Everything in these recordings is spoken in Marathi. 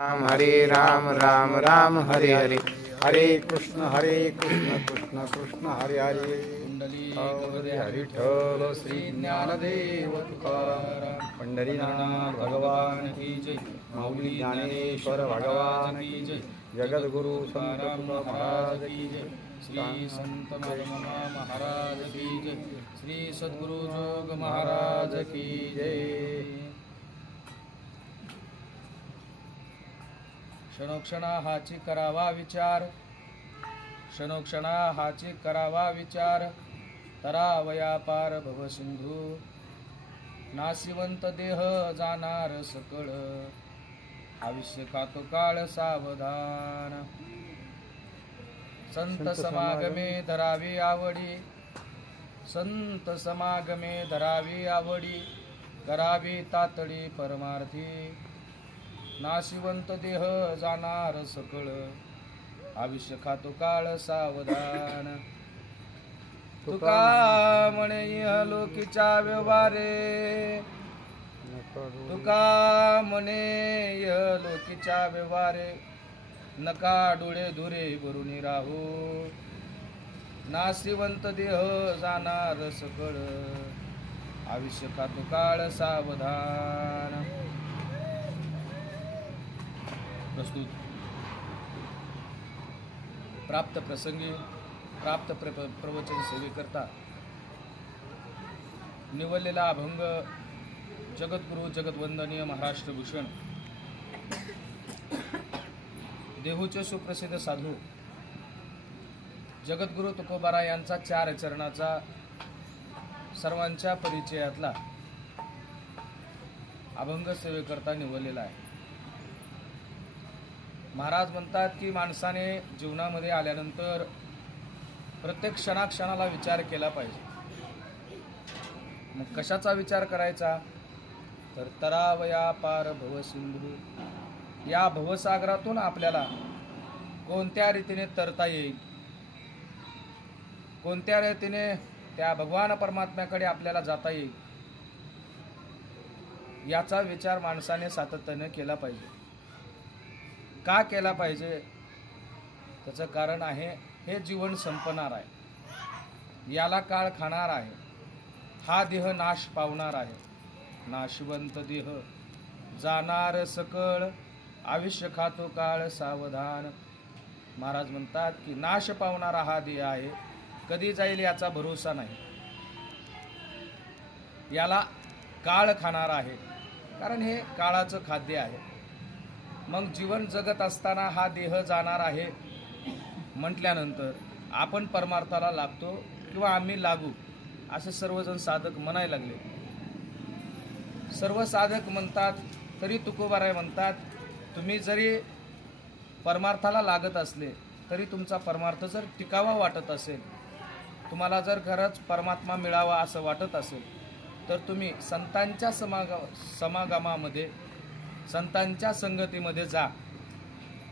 राम हरे राम राम राम हरे हरे, हरे कृष्ण कृष्ण कृष्ण हरे हरे। कुंडली विठ्ठल श्री ज्ञानदेव तुकाराम, पंढरीनाथ भगवान की जय, माऊली ज्ञानेश्वर भगवान की जय, जगद्गुरु संत महाराज की जय, श्री संत महात्मा महाराज की जय, श्री सद्गुरु जोग महाराज की जय। क्षणोक्षणा हाची करावा विचार, क्षणोक्षणा हाची करावा विचार, तरावया पार भव सिंधू, नाशिवंत देह जाणार सकळ, आयुष्य खातो काळ सावधान, संत समागमे धरावी आवडी, संत समागमे धरावी आवडी, करावी तातडी परमार्थी, नाशिवंत देह जाणार सकळ, आयुष्य खातो काळ सावधान, तुका म्हणे इहलोकीच्या व्यवहारे, तुका म्हणे इहलोकीच्या व्यवहारे, नका डोळे धुरे भरून राहू, नाशिवंत देह जाणार सकळ, आयुष्य खातो काळ सावधान। प्रस्तुत प्राप्त प्रसंगी प्राप्त प्रवचन सेवेकरता निवडलेला अभंग जगद्गुरु जगद्वंदनीय महाराष्ट्र भूषण देहूचे सुप्रसिद्ध साधू जगद्गुरु तुकोबारा यांचा 4 चरणाचा सर्वांच्या परिचयातला अभंग सेवेकरता निवडलेला आहे। महाराज म्हणतात की माणसाने जीवनामध्ये आल्यानंतर प्रत्येक क्षणाक्षणाला विचार केला पाहिजे। मग कशाचा विचार करायचा तर तरावया पार भव सिंधू, या भवसागरातून आपल्याला कोणत्या रीतीने तरता येईल, कोणत्या रीतीने त्या भगवान परमात्म्याकडे आपल्याला जाता येईल, याचा विचार माणसाने सातत्याने केला पाहिजे। का केला पाहिजे त्याचं कारण आहे, हे जीवन संपणार आहे, याला काळ खाणार आहे, हा देह नाश पावणार आहे, नाशवंत देह जाणार सकळ, आयुष्य खातो काळ सावधान। महाराज म्हणतात की नाश पावणारा हा देह आहे, कधी जाईल याचा भरोसा नाही, याला काळ खाणार आहे, कारण हे काळाचं खाद्य आहे। मग जीवन जगत असताना हा देह जाणार आहे म्हटल्यानंतर आपण परमार्थाला लागतो किंवा आम्ही लागू असे सर्वजण साधक म्हणायला लागले। सर्व साधक म्हणतात तरी तुकोबाराय म्हणतात, तुम्ही जरी परमार्थाला लागत असले तरी तुमचा परमार्थ जर टिकावा वाटत असेल, तुम्हाला जर खरंच परमात्मा मिळावा असं वाटत असेल तर तुम्ही संतांच्या समागमामध्ये संतांच्या संगतीमध्ये जा,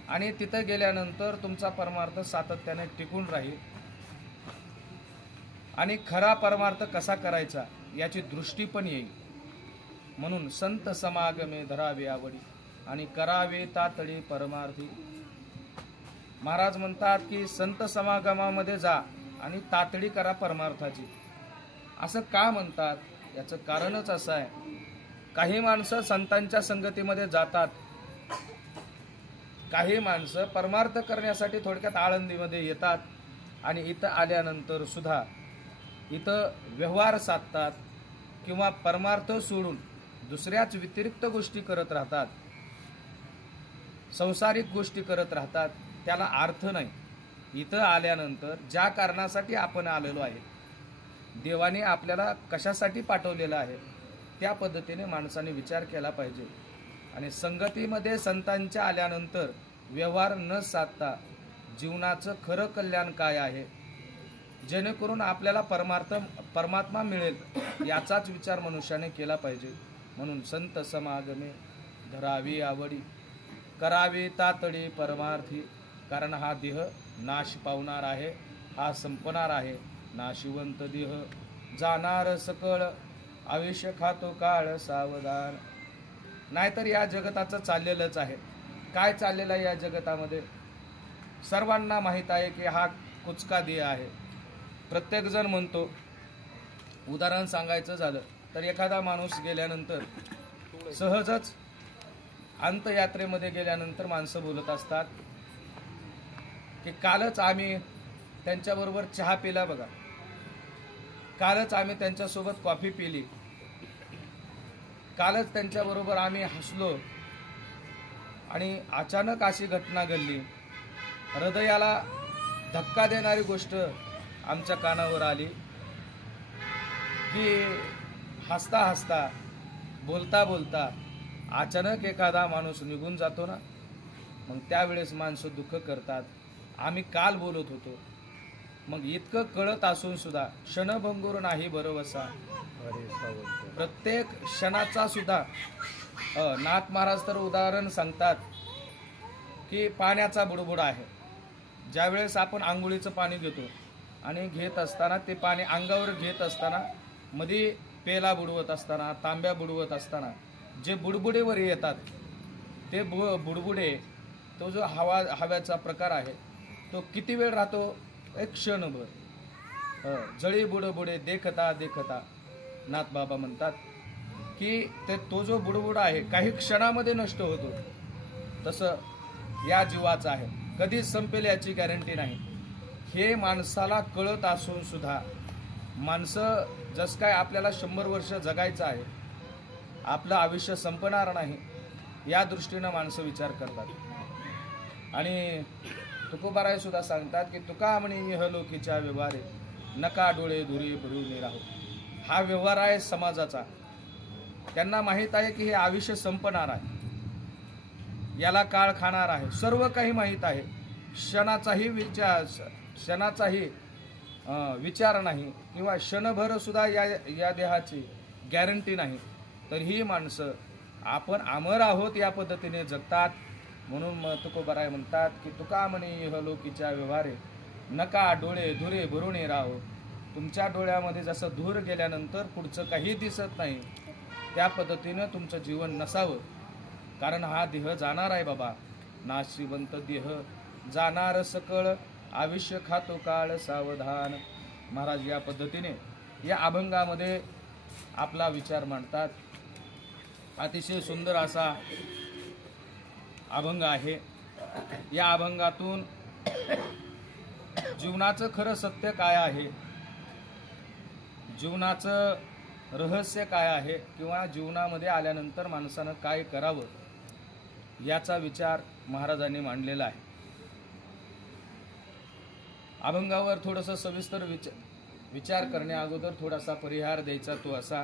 आणि तिथे गेल्यानंतर तुमचा परमार्थ सातत्याने टिकून राहील, आणि खरा परमार्थ कसा करायचा याची दृष्टी पण येईल। म्हणून संत समागमे धरावे आवडी, आणि करावे तातडी परमार्थी। महाराज म्हणतात की संत समागमामध्ये जा आणि तातडी करा परमार्थाची। असं का म्हणतात याचं कारणच असं आहे, काही माणसं संतांच्या संगतीमध्ये जातात, काही माणसं परमार्थ करण्यासाठी थोडक्यात आळंदीमध्ये येतात, आणि इथं आल्यानंतर सुद्धा इथं व्यवहार साधतात किंवा परमार्थ सोडून दुसऱ्याच व्यतिरिक्त गोष्टी करत राहतात, संसारिक गोष्टी करत राहतात, त्याला अर्थ नाही। इथं आल्यानंतर ज्या कारणासाठी आपण आलेलो आहे, देवाने आपल्याला कशासाठी पाठवलेलं आहे, त्या पद्धतीने माणसाने विचार केला पाहिजे। आणि संगतीमध्ये संतांच्या आल्यानंतर व्यवहार न साधता जीवनाचं खरं कल्याण काय आहे, जेणेकरून आपल्याला परमात्मा मिळेल याचाच विचार मनुष्याने केला पाहिजे। म्हणून संत समागमे धरावी आवडी, करावी तातडी परमार्थी, कारण हा देह नाश पावणार आहे, हा संपणार आहे, नाशिवंत देह जाणार सकळ, आयुष्य खातो काळ सावधान। नाहीतर या जगताचं चाललेलंच आहे, काय चाललेलं आहे या जगतामध्ये सर्वांना माहीत आहे की हा कुचका देह आहे. प्रत्येकजण म्हणतो. उदाहरण सांगायचं झालं तर एखादा माणूस गेल्यानंतर सहजच अंत्ययात्रेमध्ये गेल्यानंतर माणसं बोलत असतात की कालच आम्ही त्यांच्याबरोबर चहा पिला बघा, कालच आम्ही त्यांच्यासोबत कॉफी पिली, कालच त्यांच्याबरोबर आम्ही हसलो आणि अचानक अशी घटना घडली, हृदयाला धक्का देणारी गोष्ट आमच्या कानावर आली की हसता हसता बोलता बोलता अचानक एखादा माणूस निघून जातो ना, मग त्यावेळेस माणसं दुःख करतात. आम्ही काल बोलत होतो. मग इतकं कळत असून सुद्धा क्षणभंगूर नाही भरवसा. प्रत्येक क्षणाचा सुद्धा नाथ महाराज तर उदाहरण सांगतात की पाण्याचा बुडबुड आहे. ज्यावेळेस आपण आंघोळीचं पाणी घेतो आणि घेत असताना ते पाणी अंगावर घेत असताना मध्ये पेला बुडवत असताना तांब्या बुडवत असताना जे बुडबुडेवर येतात ते बुडबुडे, तो जो हव्याचा प्रकार आहे तो किती वेळ राहतो? एक क्षणभर. जळी बुडबुडे देखता देखता नाथ बाबा म्हणतात की तो जो बुडबुड आहे काही क्षणामध्ये नष्ट होतो. तसं या जीवाचं आहे, कधीच संपेल याची गॅरंटी नाही. हे माणसाला कळत असून सुद्धा माणसं जसं काय आपल्याला 100 वर्ष जगायचं आहे, आपलं आयुष्य संपणार नाही या दृष्टीनं माणसं विचार करतात. आणि तुकोबाराय सुद्धा सांगतात की तुका म्हणे इहलोकीच्या व्यवहारे नका डोळे धुरी भरून राहू. हा व्यवहार आहे समाजाचा. त्यांना माहीत आहे की हे आयुष्य संपणार आहे, याला काळ खाणार आहे, सर्व काही माहीत आहे. क्षणाचाही विचार नाही किंवा क्षणभर सुद्धा या देहाची गॅरंटी नाही. तर ही माणसं आपण अमर आहोत या पद्धतीने जगतात. म्हणून तुकोबाराय म्हणतात की तुका म्हणे इहलोकीच्या व्यवहारे नका डोळे धुरे भरून राहो. तुमच्या डोळ्यामध्ये जसं धूर गेल्यानंतर पुढचं काही दिसत नाही, त्या पद्धतीनं तुमचं जीवन नसावं. कारण हा देह जाणार आहे बाबा. नाशिवंत देह जाणार सकळ, आयुष्य खातो काळ सावधान. महाराज या पद्धतीने या अभंगामध्ये आपला विचार मांडतात. अतिशय सुंदर असा अभंग आहे. या अभंगातून जीवनाचं खरं सत्य काय आहे, जीवनाचं रहस्य काय आहे किंवा जीवनामध्ये आल्यानंतर माणसानं काय करावं याचा विचार महाराजांनी मांडलेला आहे. अभंगावर थोडंसं सविस्तर विचार करण्या अगोदर थोडासा परिहार द्यायचा तो असा.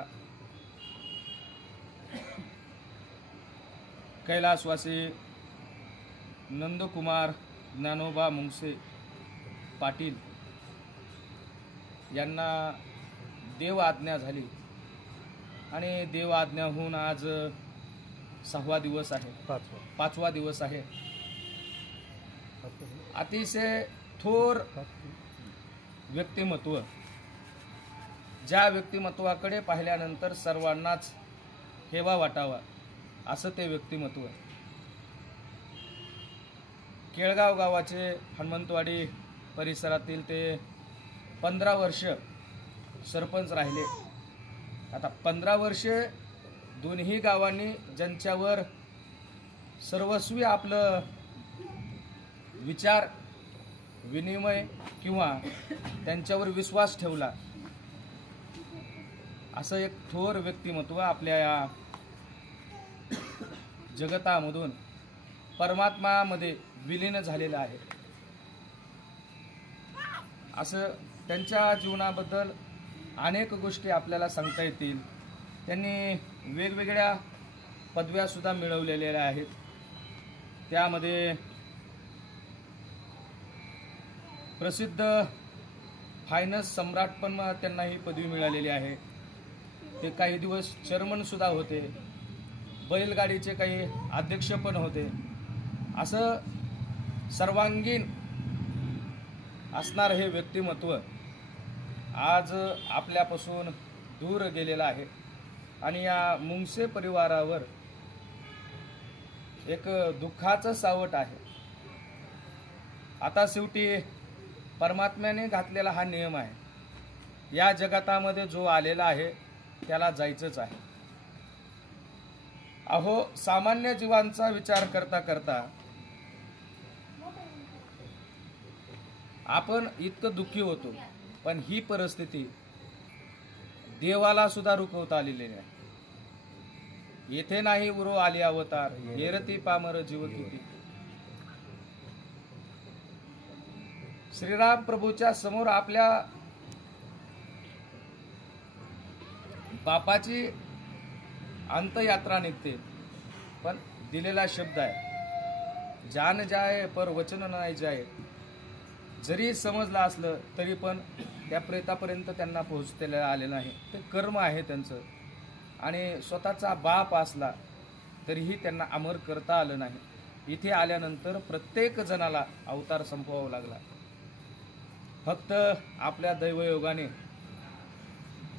कैलासवासी नंदकुमार ज्ञानोबा मुंगसे पाटील यांना देव आज्ञा झाली आणि देव आज्ञा होऊन आज 6वा दिवस आहे, 5वा दिवस आहे. अतिशय थोर व्यक्तिमत्व, ज्या व्यक्तिमत्वाकडे पाहिल्यानंतर सर्वांनाच हेवा वाटावा असं ते व्यक्तिमत्व. केळगाव गावाचे हनुमंतवाडी परिसरातील ते 15 वर्ष सरपंच राहिले. आता 15 वर्ष दोन्ही गावांनी ज्यांच्यावर सर्वस्वी आपलं विचार विनिमय किंवा त्यांच्यावर विश्वास ठेवला, असं एक थोर व्यक्तिमत्व आपल्या या जगतामधून परमात्मामध्ये विलीन झालेलं आहे. असं त्यांच्या जीवनाबद्दल अनेक गोष्टी आपल्याला सांगता येतील. त्यांनी वेगवेगळ्या पदव्या सुद्धा मिळवलेल्या आहेत. त्यामध्ये प्रसिद्ध फायनान्स सम्राट पण त्यांना ही पदवी मिळालेली आहे. ते काही दिवस चेअरमन सुद्धा होते, बैलगाडीचे काही अध्यक्ष पण होते. असं सर्वांगीण असणार हे व्यक्तिमत्व आज आपल्यापासून दूर गेलेलं आहे. आणि या मुंगसे परिवारावर एक दुःखाचं सावट आहे. आता शेवटी परमात्म्याने घातलेला हा नियम आहे. या जगतामध्ये जो आलेला आहे त्याला जायचंच आहे. अहो, सामान्य जीवांचा विचार करता करता आपण इतकं दुःखी होतो, पण ही परिस्थिती देवाला सुद्धा रुकवता आलेली नाही. येथे नाही उरो आली अवतार, हेरती पामर जीव किती. श्रीराम प्रभूच्या समोर आपल्या बापाची अंतयात्रा निघते, पण दिलेला शब्द आहे, जान जाय पर वचन नाही जाय. जरी समजलं असलं तरी पण त्या प्रेतापर्यंत त्यांना पोहोचलेलं आलेलं नाही. ते कर्म आहे त्यांचं. आणि स्वतःचा बाप असला तरीही त्यांना अमर करता आलं नाही. इथे आल्यानंतर प्रत्येक जणाला अवतार संपवावा लागला. फक्त आपल्या दैवयोगाने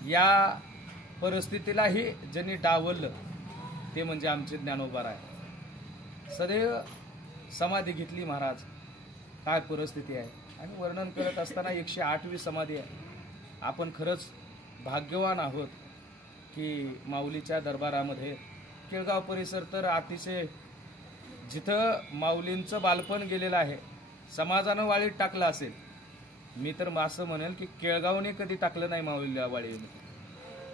या परिस्थितीलाही ज्यांनी डावललं ते म्हणजे आमचे ज्ञानोबा आहे. सदैव समाधी घेतली महाराज. काय परिस्थिती आहे. आणि वर्णन करत असताना 108वी समाधी आहे. आपण खरंच भाग्यवान आहोत की माऊलीच्या दरबारामध्ये. केळगाव परिसर तर अतिशय, जिथं माऊलींचं बालपण गेलेलं आहे, समाजानं वाळीत टाकलं असेल. मी तर असं म्हणेल की केळगावने कधी टाकलं नाही माऊलीला वाळीने.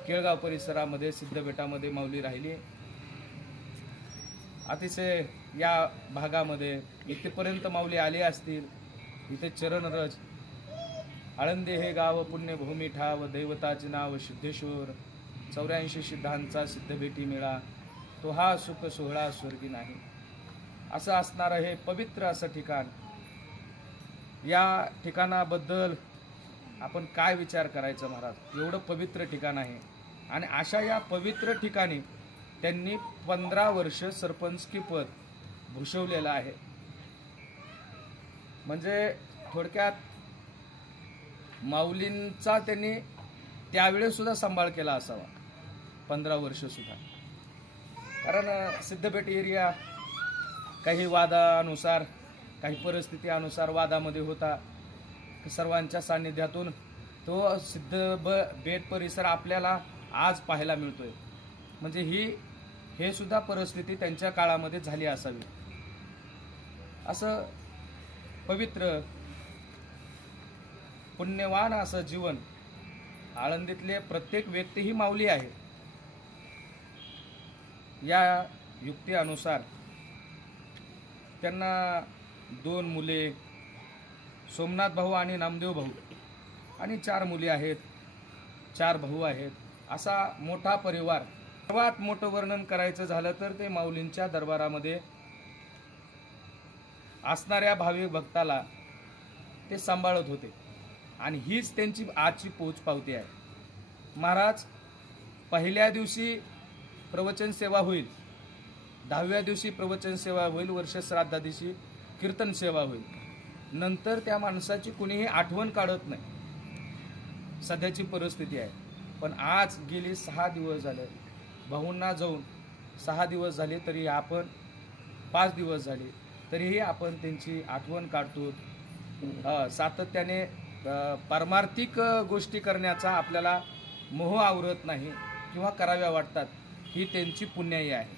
केळगाव परिसरामध्ये सिद्धबेटामध्ये माऊली राहिली. अतिशय या भागामध्ये इथेपर्यंत माऊली आली असतील. इथे चरणरज. आळंदी हे गाव पुण्यभूमी ठाव, दैवताचे नाव सिद्धेश्वर. 84 सिद्धांचा सिद्धभेटी मेळा, तो हा सुख सोहळा स्वर्गी नाही. असं असणारं हे पवित्र असं ठिकाण. या ठिकाणाबद्दल आपण काय विचार करायचा महाराज. एवढं पवित्र ठिकाण आहे. आणि अशा या पवित्र ठिकाणी त्यांनी 15 वर्ष सरपंचकी पद भूषवलेलं आहे. म्हणजे थोडक्यात माऊलींचा त्यांनी त्यावेळेस सुद्धा सांभाळ केला असावा, 15 वर्ष सुद्धा. कारण सिद्धपेठ एरिया काही वादानुसार, काही परिस्थितीनुसार वादामध्ये होता. सर्वांच्या सान्निध्यातून तो सिद्धबेट परिसर आपल्याला आज पाहायला मिळतोय. म्हणजे हे सुद्धा परिस्थिती त्यांच्या काळामध्ये झाली असावी. असं पवित्र पुण्यवान असं जीवन. आळंदीतले प्रत्येक व्यक्ती ही माऊली आहे. या युक्तीनुसार त्यांना 2 मुले, सोमनाथ भाऊ आणि नामदेव भाऊ, आणि 4 मुली आहेत, 4 भाऊ आहेत. असा मोठा परिवार. सर्वात मोठं वर्णन करायचं झालं तर ते माऊलींच्या दरबारामध्ये असणाऱ्या भाविक भक्ताला ते सांभाळत होते. आणि हीच त्यांची आजची पोचपावती आहे. महाराज, पहिल्या दिवशी प्रवचन सेवा होईल, 10व्या दिवशी प्रवचन सेवा होईल, वर्षश्राद्धा दिवशी कीर्तन सेवा होईल. नंतर त्या माणसाची कुणीही आठवण काढत नाही. सध्याची परिस्थिती आहे. पण आज गेली 6 दिवस झाले भाऊंना जाऊन, 6 दिवस झाले तरी आपण, 5 दिवस झाले तरीही आपण त्यांची आठवण काढतो. सातत्याने पारमार्थिक गोष्टी करण्याचा आपल्याला मोह आवरत नाही किंवा कराव्या वाटतात. ही त्यांची पुण्याई आहे.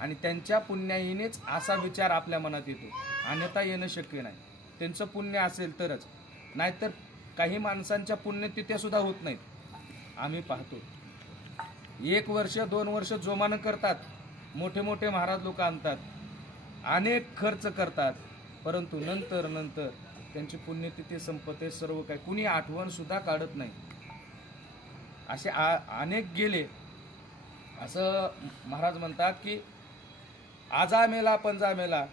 आणि त्यांच्या पुण्याईनेच असा विचार आपल्या मनात येतो. अन्यथा येणं शक्य नाही. त्यांचं पुण्य असेल तरच. नाहीतर काही माणसांच्या पुण्यतिथ्या सुद्धा होत नाहीत. आम्ही पाहतो 1 वर्ष 2 वर्ष जोमानं करतात. मोठे मोठे महाराज लोक आणतात, अनेक खर्च करतात, परंतु नंतर त्यांची पुण्यतिथी संपते. सर्व काही कुणी आठवण सुद्धा काढत नाही. असे अनेक गेले. असं महाराज म्हणतात की आजा मेला पंजा मेला,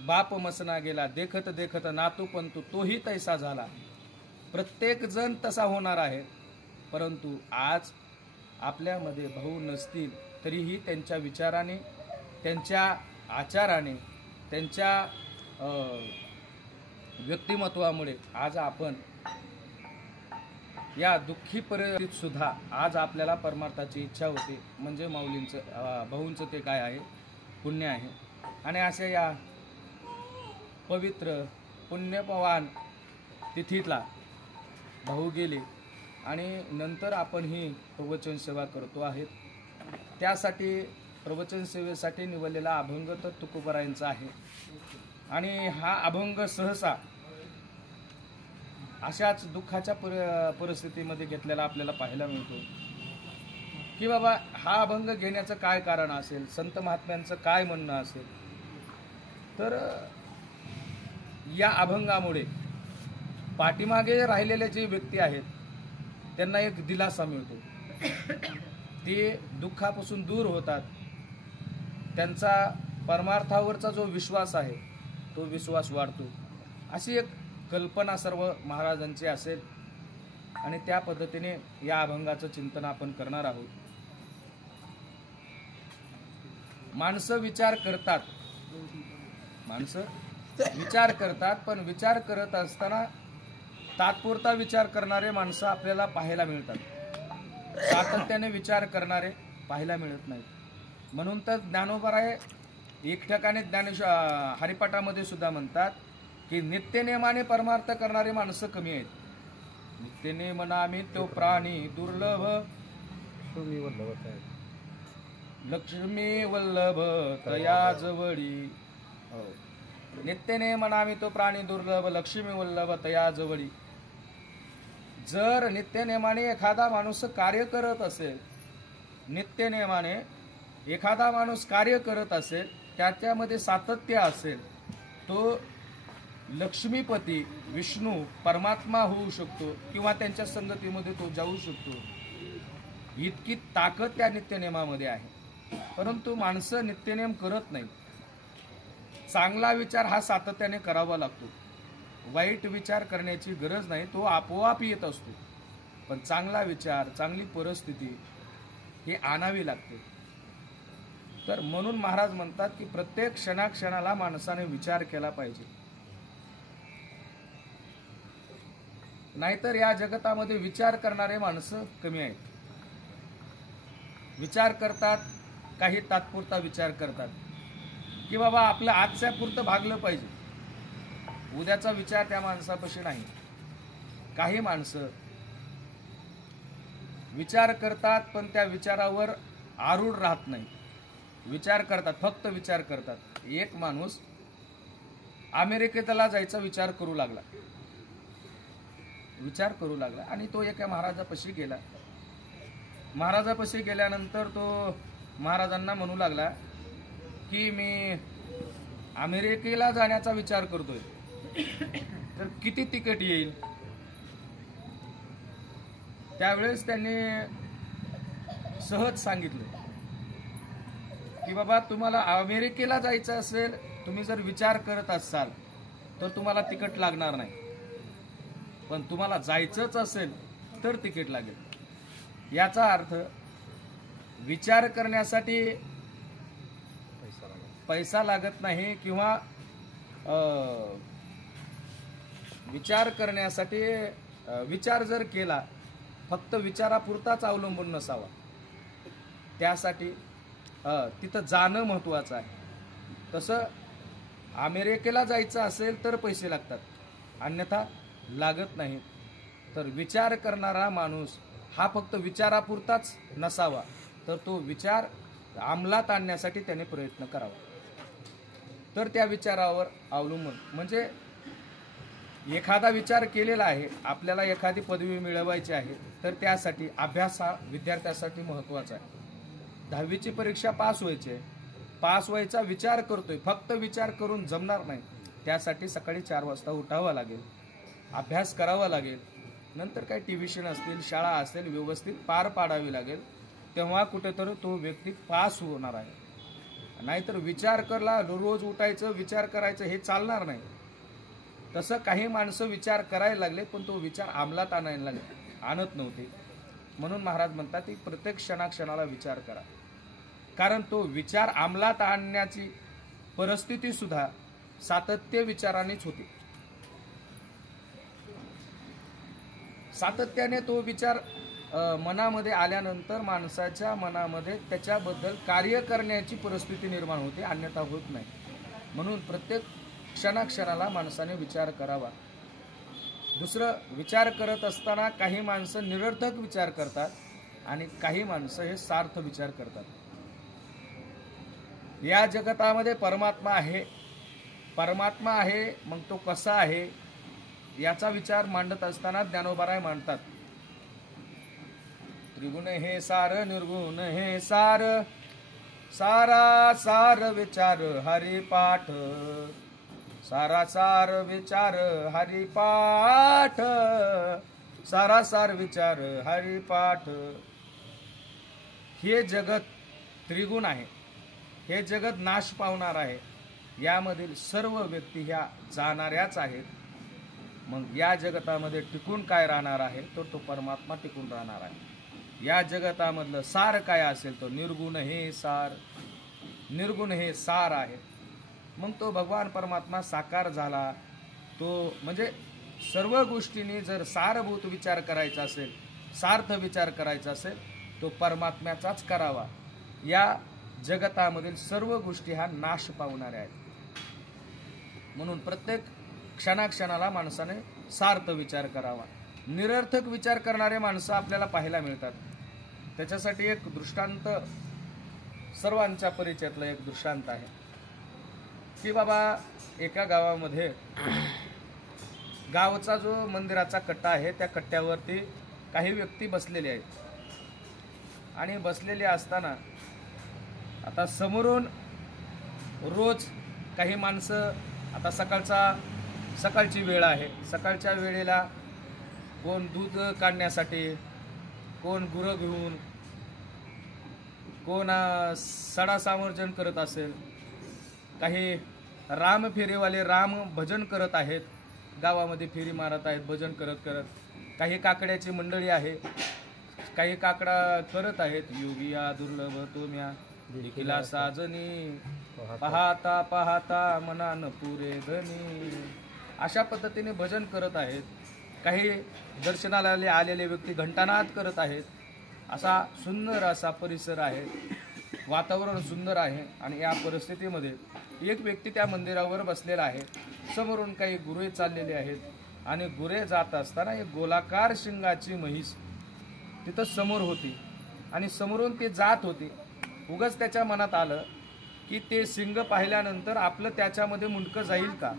बाप मसना गेला, देखत देखत नातू पंतू तोही तैसा झाला. प्रत्येक जण तसा होणार आहे. परंतु आज आपल्यामध्ये भाऊ नसतील तरीही त्यांच्या विचाराने, त्यांच्या आचाराने, त्यांच्या व्यक्तिमत्वामुळे आज आपण या दुःखी परिस्थितीत सुद्धा आज आपल्याला परमार्थाची इच्छा होते. म्हणजे माऊलींचं, भाऊंचं ते काय आहे, पुण्य आहे. आणि अशा या पवित्र पुण्यपवान तिथीतला भाऊ गेले आणि नंतर आपण ही प्रवचन सेवा करतो आहेत. त्यासाठी प्रवचन सेवेसाठी निवडलेला अभंग तर तुकोबारायांचा आहे आणि हा अभंग सहसा अशाच दुःखाच्या परिस्थितीमध्ये घेतलेला आपल्याला पाहायला मिळतो की बाबा हा अभंग घेण्याचं काय कारण असेल, संत महात्म्यांचं काय म्हणणं असेल. तर या अभंगामुळे पाठीमागे राहिलेले जे व्यक्ती आहेत त्यांना एक दिलासा मिळतो, ते दुःखापासून दूर होतात, त्यांचा परमार्थावरचा जो विश्वास आहे तो विश्वास वाढतो. अशी एक कल्पना सर्व महाराजांची असेल आणि त्या पद्धतीने या अभंगाचं चिंतन आपण करणार आहोत. माणसं विचार करतात, पण विचार करत असताना तात्पुरता विचार करणारे माणसं आपल्याला पाहायला मिळतात, सातत्याने विचार करणारे पाहायला मिळत नाहीत. म्हणून तर ज्ञानोबाराय एक ठिकाणी हरिपाठामध्ये सुद्धा म्हणतात की नित्यनेमाने परमार्थ करणारी माणसं कमी आहेत. नित्यनेमाने तो प्राणी दुर्लभ, लक्ष्मी वल्लभ तया जवळी. नित्यनेमाने तो प्राणी दुर्लभ, लक्ष्मी वल्लभ तया जवळी. जर नित्यनेमाने एखादा माणूस कार्य करत असेल, नित्यनेमाने एखादा माणूस कार्य करत असेल, त्याच्यामध्ये सातत्य असेल, तो लक्ष्मीपती विष्णू परमात्मा होऊ शकतो किंवा त्यांच्या संगतीमध्ये तो जाऊ शकतो. इतकी ताकद त्या नित्यनेमामध्ये आहे. परंतु माणसं नित्यनेम करत नाही. चांगला विचार हा सातत्याने करावा लागतो. वाईट विचार करण्याची गरज नाही, तो आपोआप येत असतो. पण चांगला विचार, चांगली परिस्थिती हे आणावी लागते. तर म्हणून महाराज म्हणतात की प्रत्येक क्षणाक्षणाला माणसाने विचार केला पाहिजे. नाहीतर या जगतामध्ये विचार करणारे माणसं कमी आहेत. विचार करतात, काही तात्पुरता विचार करतात की बाबा आपलं आजच्या पुरतं भागलं पाहिजे, उद्याचा विचार त्या माणसापाशी नाही. काही माणसं विचार करतात पण त्या विचारावर आरूढ राहत नाही. विचार करतात, फक्त विचार करतात. एक माणूस अमेरिकेला जायचा विचार करू लागला आणि तो एका महाराजापाशी गेला. महाराजापाशी गेल्यानंतर तो महाराजांना म्हणू लागला की मी अमेरिकेला जाण्याचा विचार करतोय, तर किती तिकीट येईल. त्यावेळेस त्यांनी सहज सांगितलं की बाबा तुम्हाला अमेरिकेला जायचं असेल, तुम्ही जर विचार करत असाल तर तुम्हाला तिकीट लागणार नाही, पण तुम्हाला जायचंच असेल तर तिकीट लागेल. याचा अर्थ विचार करण्यासाठी पैसा लागत नाही किंवा विचार करण्यासाठी विचार जर केला फक्त विचारापुरताच अवलंबून नसावा. त्यासाठी तिथं जाणं महत्त्वाचं आहे. तसं अमेरिकेला जायचं असेल तर पैसे लागतात, अन्यथा लागत नाहीत. तर विचार करणारा माणूस हा फक्त विचारापुरताच नसावा, तर तो विचार अंमलात आणण्यासाठी त्याने प्रयत्न करावा. तर त्या विचारावर अवलंबून म्हणजे एखादा विचार केलेला आहे, आपल्याला एखादी पदवी मिळवायची आहे, तर त्यासाठी अभ्यास हा विद्यार्थ्यासाठी महत्त्वाचा आहे. 10वीची परीक्षा पास व्हायची आहे, पास व्हायचा विचार करतोय, फक्त विचार करून जमणार नाही. त्यासाठी सकाळी 4 वाजता उठावं लागेल, अभ्यास करावा लागेल, नंतर काही ट्युशन असतील, शाळा असेल, व्यवस्थित पार पाडावी लागेल. तेव्हा कुठेतरी तो व्यक्ती पास होणार आहे. नाहीतर विचार करला, रोज उठायचं, विचार करायचं हे चालणार नाही. तसं काही माणसं विचार करायला लागले पण तो विचार अंमलात आणायला आणत नव्हते. म्हणून महाराज म्हणतात की प्रत्येक क्षणाक्षणाला विचार करा, कारण तो विचार अंमलात आणण्याची परिस्थिती सुद्धा सातत्य विचारानेच होते. सातत्याने तो विचार मनामध्ये आल्यानंतर माणसाच्या मनामध्ये त्याच्याबद्दल कार्य करण्याची परिस्थिती निर्माण होते, अन्यथा होत नाही. म्हणून प्रत्येक क्षणाक्षणाला माणसाने विचार करावा. दुसरं, विचार करत असताना काही माणसं निरर्थक विचार करतात आणि काही माणसं हे सार्थ विचार करतात. या जगतामध्ये परमात्मा आहे. परमात्मा आहे, मग तो कसा आहे याचा विचार मांडत असताना ज्ञानोबाराय मांडतात, त्रिगुण हे सार, निर्गुण हे सार, सारा सार विचार हरिपाठ, सारा सार विचार हरिपाठ, सारा सार विचार हरिपाठ. हे जगत त्रिगुण आहे. हे जगत नाश पावणार आहे. यामधील सर्व व्यक्ती ह्या जाणाऱ्याच आहेत. मग या जगतामध्ये टिकून काय राहणार आहे, तो परमात्मा टिकून राहणार आहे. या जगतामधलं सार काय असेल तो निर्गुण हे सार, निर्गुण हे सार आहे. मग तो भगवान परमात्मा साकार झाला. तो म्हणजे सर्व गोष्टींनी जर सारभूत विचार करायचा असेल, सार्थ विचार करायचा असेल, तो परमात्म्याचाच करावा. या जगतामधील सर्व गोष्टी ह्या नाश पावणाऱ्या आहेत. म्हणून प्रत्येक क्षणाक्षणाला माणसाने सार्थ विचार करावा. निरर्थक विचार करणारे माणसं आपल्याला पाहायला मिळतात. त्याच्यासाठी एक दृष्टांत, सर्वांच्या परिचयातलं एक दृष्टांत आहे की बाबा एका गावामध्ये गावचा जो मंदिराचा कट्टा आहे त्या कट्ट्यावरती काही व्यक्ती बसलेले आहेत. आणि बसलेले असताना आता समोरून रोज काही माणसं, आता सकाळची वेळ आहे, सकाळच्या वेळेला कोण दूध काढण्यासाठी, कोण गुरं घेऊन, कोण सडासमार्जन करत असेल, काही राम फेरीवाले राम भजन करत आहेत, गावामध्ये फेरी मारत आहेत भजन करत करत. काही काकड्याची मंडळी आहे, काही काकडा करत आहेत. योगिया दुर्लभ तोम्या देखिला साजनी, पाहता पाहता मनान पुरे धनी. अशा पद्धतीने भजन करत आहेत. काही दर्शनाला आलेले व्यक्ती घंटानाद करत आहेत. असा सुंदर असा परिसर आहे, वातावरण सुंदर आहे. आणि या परिस्थितीमध्ये एक व्यक्ती त्या मंदिरावर बसलेला आहे. समोरून काही गुरे चाललेले आहेत आणि गुरे जात असताना एक गोलाकार शिंगाची म्हैस तिथं समोर होती आणि समोरून ते जात होते. उगाच त्याच्या मनात आलं की ते शिंग पाहिल्यानंतर आपलं त्याच्यामध्ये मुंडकं जाईल का,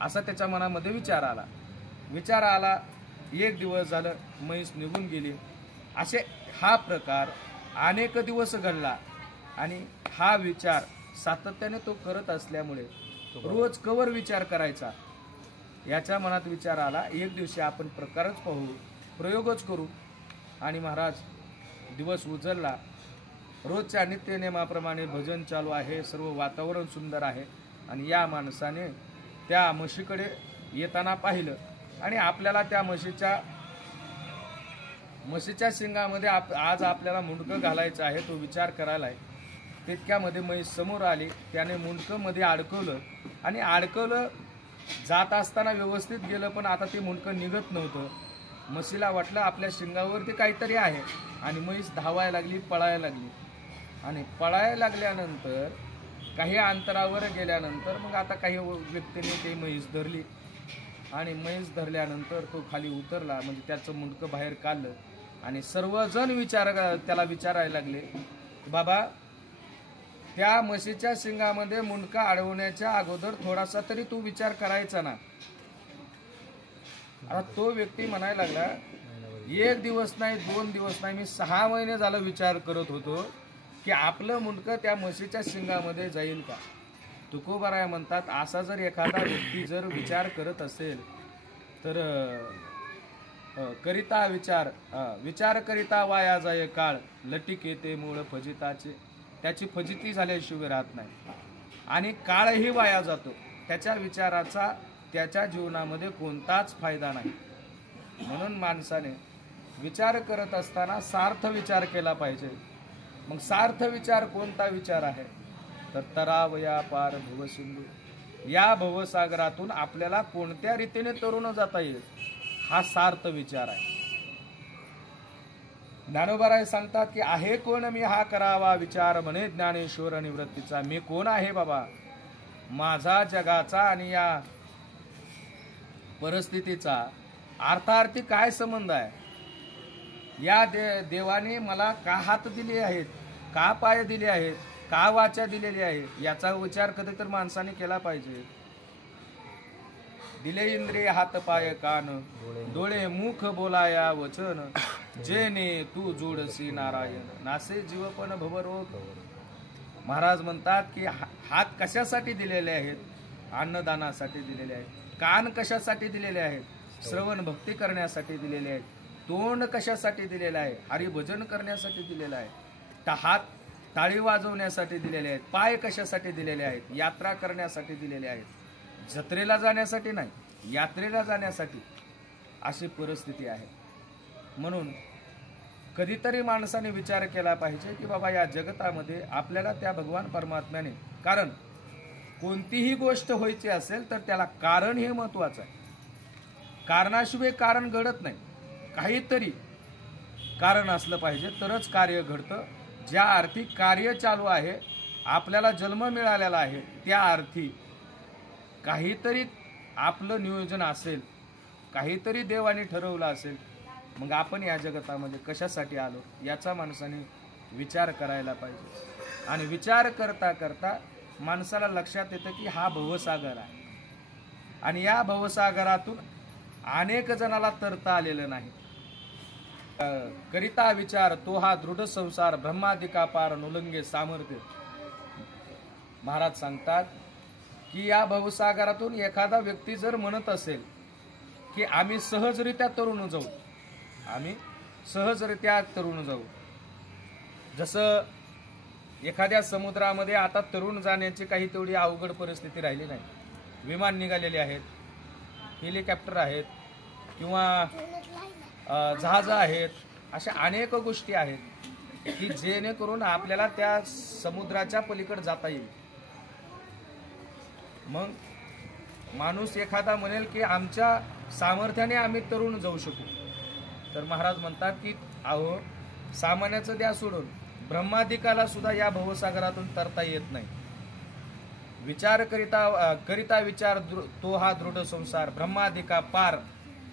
असा त्याच्या मनामध्ये विचार आला. एक दिवस झालं, म्हैस निघून गेली. असे हा प्रकार अनेक दिवस घडला आणि हा विचार सातत्याने तो करत असल्यामुळे रोज कवर विचार करायचा याच्या मनात विचार आला. एक दिवशी आपण प्रकारच पाहू, प्रयोगच करू. आणि महाराज दिवस उजळला. रोजच्या नित्यनेमाप्रमाणे भजन चालू आहे, सर्व वातावरण सुंदर आहे. आणि या माणसाने त्या म्हशीकडे येताना पाहिलं आणि आपल्याला त्या म्हशीच्या शिंगामध्ये आज आपल्याला मुंडकं घालायचं आहे, तो विचार करायला आहे. तितक्यामध्ये म्हैस समोर आली. त्याने मुंडकं मध्ये अडकवलं आणि अडकवलं. जात असताना व्यवस्थित गेलं, पण आता ते मुंडकं निघत नव्हतं. म्हशीला वाटलं आपल्या शिंगावरती काहीतरी आहे आणि म्हैस धावायला लागली, पळायला लागली. आणि पळायला लागल्यानंतर काही अंतरावर गेल्यानंतर मग आता काही व्यक्तीने ती म्हैस धरली आणि म्हैस धरल्यानंतर तो खाली उतरला, म्हणजे त्याचं मुंडकं बाहेर काढलं. आणि सर्वजण त्याला विचारायला लागले, बाबा त्या म्हशीच्या शिंगामध्ये मुंडका अडवण्याच्या अगोदर थोडासा तरी तू विचार करायचा ना. आता तो व्यक्ती म्हणायला लागला, एक दिवस नाही, 2 दिवस नाही, मी 6 महिने झालं विचार करत होतो की आपलं मुंडकं त्या म्हशीच्या शिंगामध्ये जाईल का. तुकोबाराय म्हणतात, असा जर एखादा व्यक्ती जर विचार करत असेल तर करिता विचार करिता वाया जाय काळ, लटिक येते मूळ फजिताचे. त्याची फजिती झाल्याशिवाय राहत नाही आणि काळही वाया जातो. त्याच्या विचाराचा त्याच्या जीवनामध्ये कोणताच फायदा नाही. म्हणून माणसाने विचार करत असताना सार्थ विचार केला पाहिजे. मग सार्थ विचार कोणता विचार आहे तर तरावया पार भवसिंधू. या भवसागरातून आपल्याला कोणत्या रीतीने तरुण जाता येईल हा सार्थ विचार आहे. ज्ञानोबाराय सांगतात की आहे कोण मी हा करावा विचार म्हणे ज्ञानेश्वर निवृत्तीचा. मी कोण आहे बाबा? माझा जगाचा आणि या परिस्थितीचा अर्थार्थी काय संबंध आहे? या देवाने मला का हात दिले आहेत, का पाय दिले आहेत, का वाचा दिलेली आहे, याचा विचार कधी तर माणसाने केला पाहिजे. दिले इंद्रिय हात पाय कान डोळे मुख बोलाया वचन जेने तू जोडसी नारायण नासे जीवपण भवरोग. महाराज म्हणतात की हात कशासाठी दिलेले आहेत? अन्नदानासाठी दिलेले आहेत. कान कशासाठी दिलेले आहेत? श्रवण भक्ती करण्यासाठी दिलेले आहेत. तोंड कशासाठी दिलेलं आहे? हरिभजन करण्यासाठी दिलेलं आहे. हात टाळी वाजवण्यासाठी दिलेले आहेत. पाय कशासाठी दिलेले आहेत? यात्रा करण्यासाठी दिलेले आहेत. जत्रेला जाण्यासाठी नाही, यात्रेला जाण्यासाठी. अशी परिस्थिती आहे. म्हणून कधीतरी माणसाने विचार केला पाहिजे की बाबा या जगतामध्ये आपल्याला त्या भगवान परमात्म्याने, कारण कोणतीही गोष्ट व्हायची असेल तर त्याला कारण हे महत्वाचं आहे. कारणाशिवाय कारण घडत नाही. काहीतरी कारण असलं पाहिजे तरच कार्य घडतं. ज्या अर्थी कार्य चालू आहे, आपल्याला जन्म मिळालेला आहे, त्या अर्थी काहीतरी आपलं नियोजन असेल, काहीतरी देवाने ठरवलं असेल. मग आपण या जगतामध्ये कशासाठी आलो याचा माणसाने विचार करायला पाहिजे. आणि विचार करता करता माणसाला लक्षात येतं की हा भवसागर आहे आणि या भवसागरातून अनेक जणाला तरता आलेलं नाही. करिता विचार तो हा दृढ संसार ब्रह्मादिका पार नुलंगे सामर्थ्य. महाराज सांगतात की या भवसागरातून एखादा व्यक्ती जर म्हणत असेल की आम्ही सहजरित्या तरुण जाऊ, आम्ही सहजरित्या तरुण जाऊ. जसं एखाद्या समुद्रामध्ये आता तरुण जाण्याची काही तेवढी अवघड परिस्थिती राहिली नाही. विमान निघालेले आहेत, हेलिकॉप्टर आहेत किंवा जहाज आहेत. अशा अनेक गोष्टी आहेत की जेणेकरून आपल्याला त्या समुद्राच्या पलीकडे जाता येईल. मग माणूस एखादा म्हणेल की आमच्या सामर्थ्याने आम्ही तरुण जाऊ शकू, तर महाराज म्हणतात की अहो सामान्याचं द्या सोडून, ब्रह्मादिकाला सुद्धा या भवसागरातून तरता येत नाही. विचार करिता विचार तो हा दृढ संसार ब्रह्मादिका पार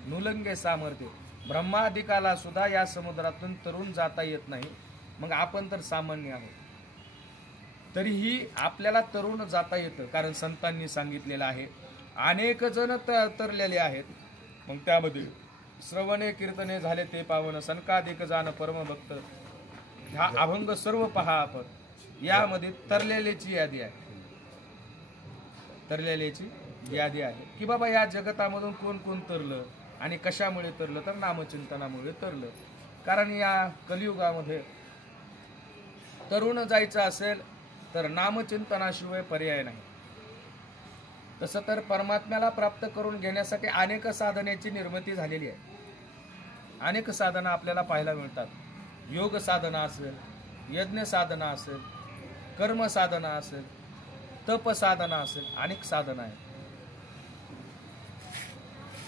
नुलंगे सामर्थ्य. ब्रह्मादिकाला सुद्धा या समुद्रातून तरुण जाता येत नाही. मग आपण तर सामान्य आहोत, तरीही आपल्याला तरुण जाता येतं, कारण संतांनी सांगितलेलं आहे. अनेक जण तरलेले आहेत. मग त्यामध्ये श्रवणे कीर्तने झाले ते पावन सनकाधिक जाण परमभक्त. हा अभंग सर्व पहा आपण. यामध्ये तरलेल्याची यादी आहे, तरलेल्याची यादी आहे की बाबा या जगतामधून कोण कोण तरलं आणि कशामुळे तरलं, तर नामचिंतनामुळे तरलं. कारण या कलियुगामध्ये तरुण जायचं असेल तर नामचिंतनाशिवाय पर्याय नाही. तसं तर परमात्म्याला प्राप्त करून घेण्यासाठी अनेक साधनेची निर्मिती झालेली आहे. अनेक साधना आपल्याला पाहायला मिळतात. योग साधना असेल, यज्ञ साधना असेल, कर्म साधना असेल, तप साधना असेल, अनेक साधना आहेत.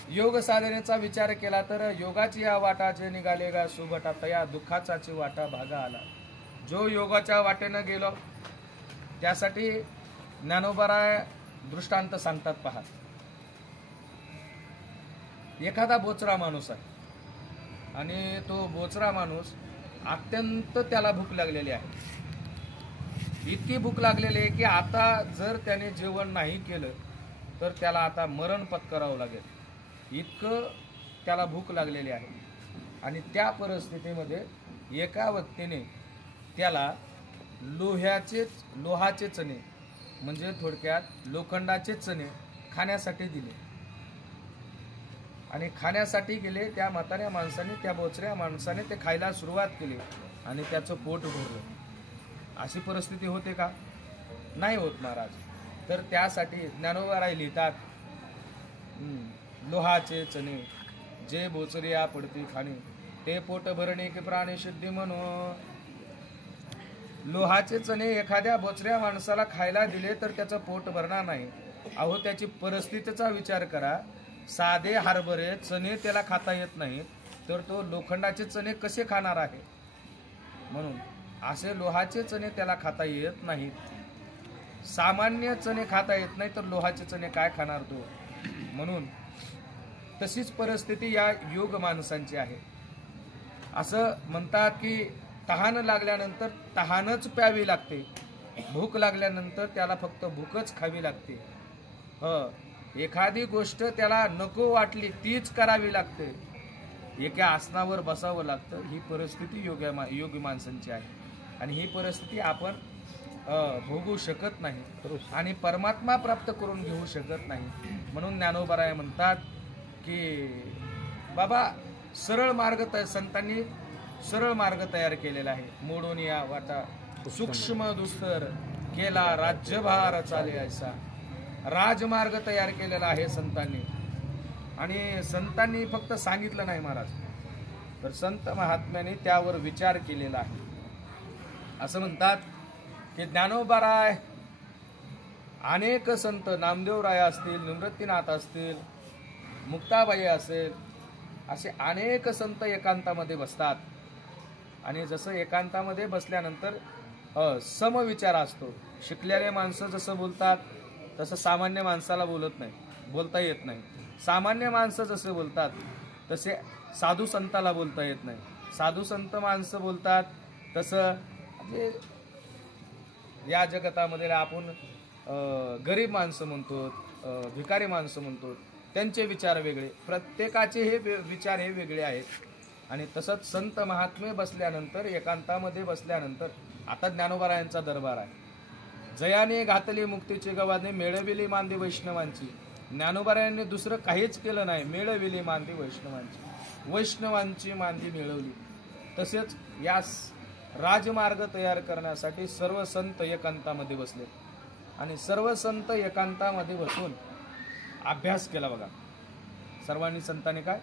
योग साधनेचा विचार केला तर योगाची या वाटा जे निघाले गा सुभटा तया दुःखाचाची वाटा भागा आला. जो योगाच्या वाटेनं गेलो त्यासाठी ज्ञानोबाराय दृष्टांत सांगतात. पहा, एखादा बोचरा माणूस आहे आणि तो बोचरा माणूस अत्यंत त्याला भूक लागलेली आहे. इतकी भूक लागलेली आहे की आता जर त्याने जेवण नाही केलं तर त्याला आता मरण पत्करावं लागेल, इतकं त्याला भूक लागलेली आहे. आणि त्या परिस्थितीमध्ये एका व्यक्तीने त्याला लोहाचे चणे म्हणजे थोडक्यात लोखंडाचे चणे खाण्यासाठी दिले. आणि खाण्यासाठी गेले त्या म्हाताऱ्या माणसाने, त्या बोचऱ्या माणसाने ते खायला सुरुवात केली आणि त्याचं पोट भरलं. अशी परिस्थिती होते का? नाही होत महाराज. तर त्यासाठी ज्ञानोबाराय लिहितात, लोहाचे चणे जे बोचरिया पडती खाणे ते पोट भरणे की प्राणी शुद्धी म्हणून. लोहाचे चणे एखाद्या बोचऱ्या माणसाला खायला दिले तर त्याचं पोट भरणार नाही. अहो त्याची परिस्थितीचा विचार करा. साधे हरभरे चणे त्याला खाता येत नाही तर तो लोखंडाचे चणे कसे खाणार आहे? म्हणून असे लोहाचे चणे त्याला खाता येत नाहीत. सामान्य चणे खाता येत नाही तर लोहाचे चणे काय खाणार तो. म्हणून तशीच परिस्थिती या योग माणसांची आहे. असं म्हणतात की तहान लागल्यानंतर तहानच प्यावी लागते, भूक लागल्यानंतर त्याला फक्त भूकच खावी लागते. एखादी गोष्ट त्याला नको वाटली तीच करावी लागते, एका आसनावर बसावं लागतं. ही परिस्थिती योगी माणसांची आहे आणि ही परिस्थिती आपण भोगू शकत नाही आणि परमात्मा प्राप्त करून घेऊ शकत नाही. म्हणून ज्ञानोबराय म्हणतात की बाबा सरळ मार्ग संतांनी सरळ मार्ग तयार केलेला आहे. मोडून या वाटा सूक्ष्म दुस्तर केला राज्यभार चाले ऐसा. राजमार्ग तयार केलेला आहे संतांनी. आणि संतांनी फक्त सांगितलं नाही महाराज, तर संत महात्म्याने त्यावर विचार केलेला आहे. असं म्हणतात की ज्ञानोबाराय, अनेक संत नामदेवराय असतील, निवृत्तीनाथ असतील, मुक्ताबाई असेल, असे अनेक संत एकांतामध्ये बसतात. आणि जसं एकांतामध्ये बसल्यानंतर समविचार असतो. शिकलेले माणसं जसं बोलतात तसं सामान्य माणसाला बोलता येत नाही. सामान्य माणसं जसे बोलतात तसे साधू संताला बोलता येत नाही. साधू संत माणसं बोलतात तसं म्हणजे या जगतामध्ये आपण गरीब माणसं म्हणतो, भिकारी माणसं म्हणतो, त्यांचे विचार वेगळे. प्रत्येकाचे हे विचार हे वेगळे आहेत. आणि तसंच संत महात्मे बसल्यानंतर एकांतामध्ये बसल्यानंतर आता ज्ञानोबारायांचा दरबार आहे. जयाने घातली मुक्तीची गवाने, मिळविली मांदी वैष्णवांची. ज्ञानोबारायांनी दुसरं काहीच केलं नाही, मिळविली मांदी वैष्णवांची, वैष्णवांची मांदी मिळवली. तसेच या राजमार्ग तयार करण्यासाठी सर्व संत एकांतामध्ये बसले आणि सर्व संत एकांतामध्ये बसून अभ्यास केला. बघा सर्वांनी संतांनी काय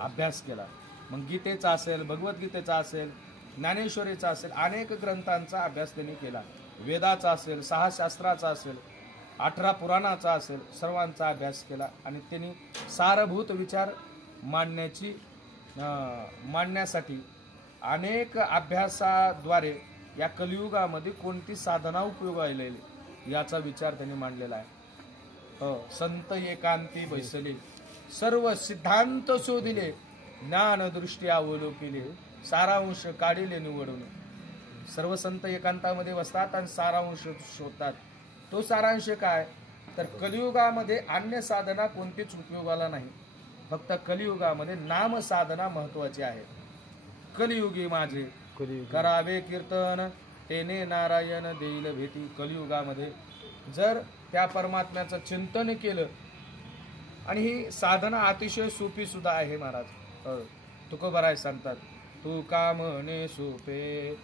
अभ्यास केला. मग गीतेचा असेल, भगवद्गीतेचा असेल, ज्ञानेश्वरीचा असेल, अनेक ग्रंथांचा अभ्यास त्यांनी केला. वेदाचा असेल, 6 शास्त्राचा असेल, 18 पुराणाचा असेल, सर्वांचा अभ्यास केला. आणि त्यांनी सारभूत विचार मांडण्यासाठी अनेक अभ्यासाद्वारे या कलियुगामध्ये कोणती साधना उपयोगाला याचा विचार त्यांनी मांडलेला आहे. संत एकांती बैसले, सर्व सिद्धांत शोधिले, ज्ञान दृष्टी अवलोकिले, सारांश काढिले निवडून. सर्व संत एकांतामध्ये बसतात आणि सारांश शोधतात. तो सारांश काय, तर कलियुगामध्ये अन्य साधना कोणतीच उपयोगाला नाही. फक्त कलियुगामध्ये नाम साधना महत्वाची आहे. कलियुगी माझे करावे कीर्तन, तेने नारायण देईल भेटी. कलियुगामध्ये जर त्या परमात्म्याचं चिंतन केलं, आणि ही साधना अतिशय सोपी सुद्धा आहे महाराज. तुकोबाराय सांगतात, तू का म्हणे सोपे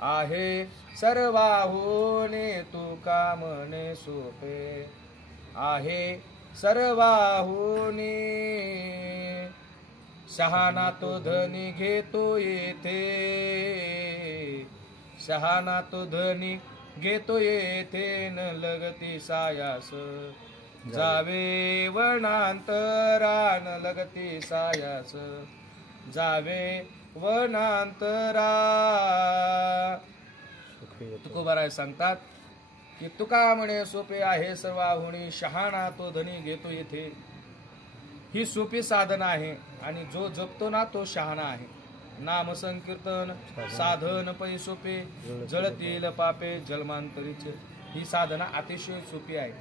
आहे सर्वाहुने, तू का म्हणे सोपे आहे सर्वाहुने. शहाणा तो धनी घेतो येथे, शहाणा तो धनी घेतो येथे, न लगती सायास जावे वनांतरा, न लगती सायास जावे वनांतरा. तुकोबाराय सांगतात की तुका म्हणे सोपे आहे सर्वाहुनी, शहाणा तो धनी घेतो येथे. ही सोपी साधना आहे आणि जो जपतो ना तो शहाणा आहे. नाम संकीर्तन साधन पै सोपे, जळतील पापे जन्मांतरीचे. ही साधना अतिशय सोपी आहे.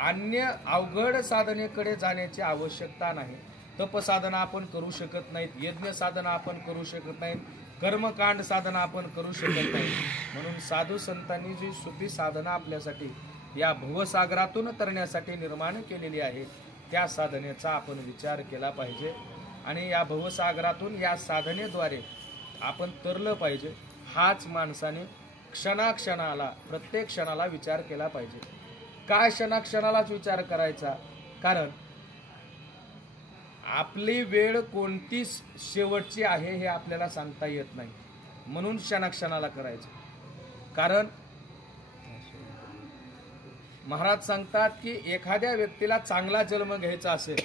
अन्य अवघड साधनेकडे जाण्याची आवश्यकता नाही. तपसाधना आपण करू शकत नाहीत, यज्ञ साधना आपण करू शकत नाहीत, कर्मकांड साधना आपण करू शकत नाही. म्हणून साधू संतांनी जी सोपी साधना आपल्यासाठी या भवसागरातून तरण्यासाठी निर्माण केलेली आहे, त्या साधनेचा आपण विचार केला पाहिजे. आणि या भवसागरातून या साधनेद्वारे आपण तरलं पाहिजे. हाच माणसाने क्षणाक्षणाला, प्रत्येक क्षणाला विचार केला पाहिजे. काय क्षणाक्षणालाच विचार करायचा, कारण आपली वेळ कोणती शेवटची आहे हे आपल्याला सांगता येत नाही. म्हणून क्षणाक्षणाला करायचं. कारण महाराज सांगतात की एखाद्या व्यक्तीला चांगला जन्म घ्यायचा असेल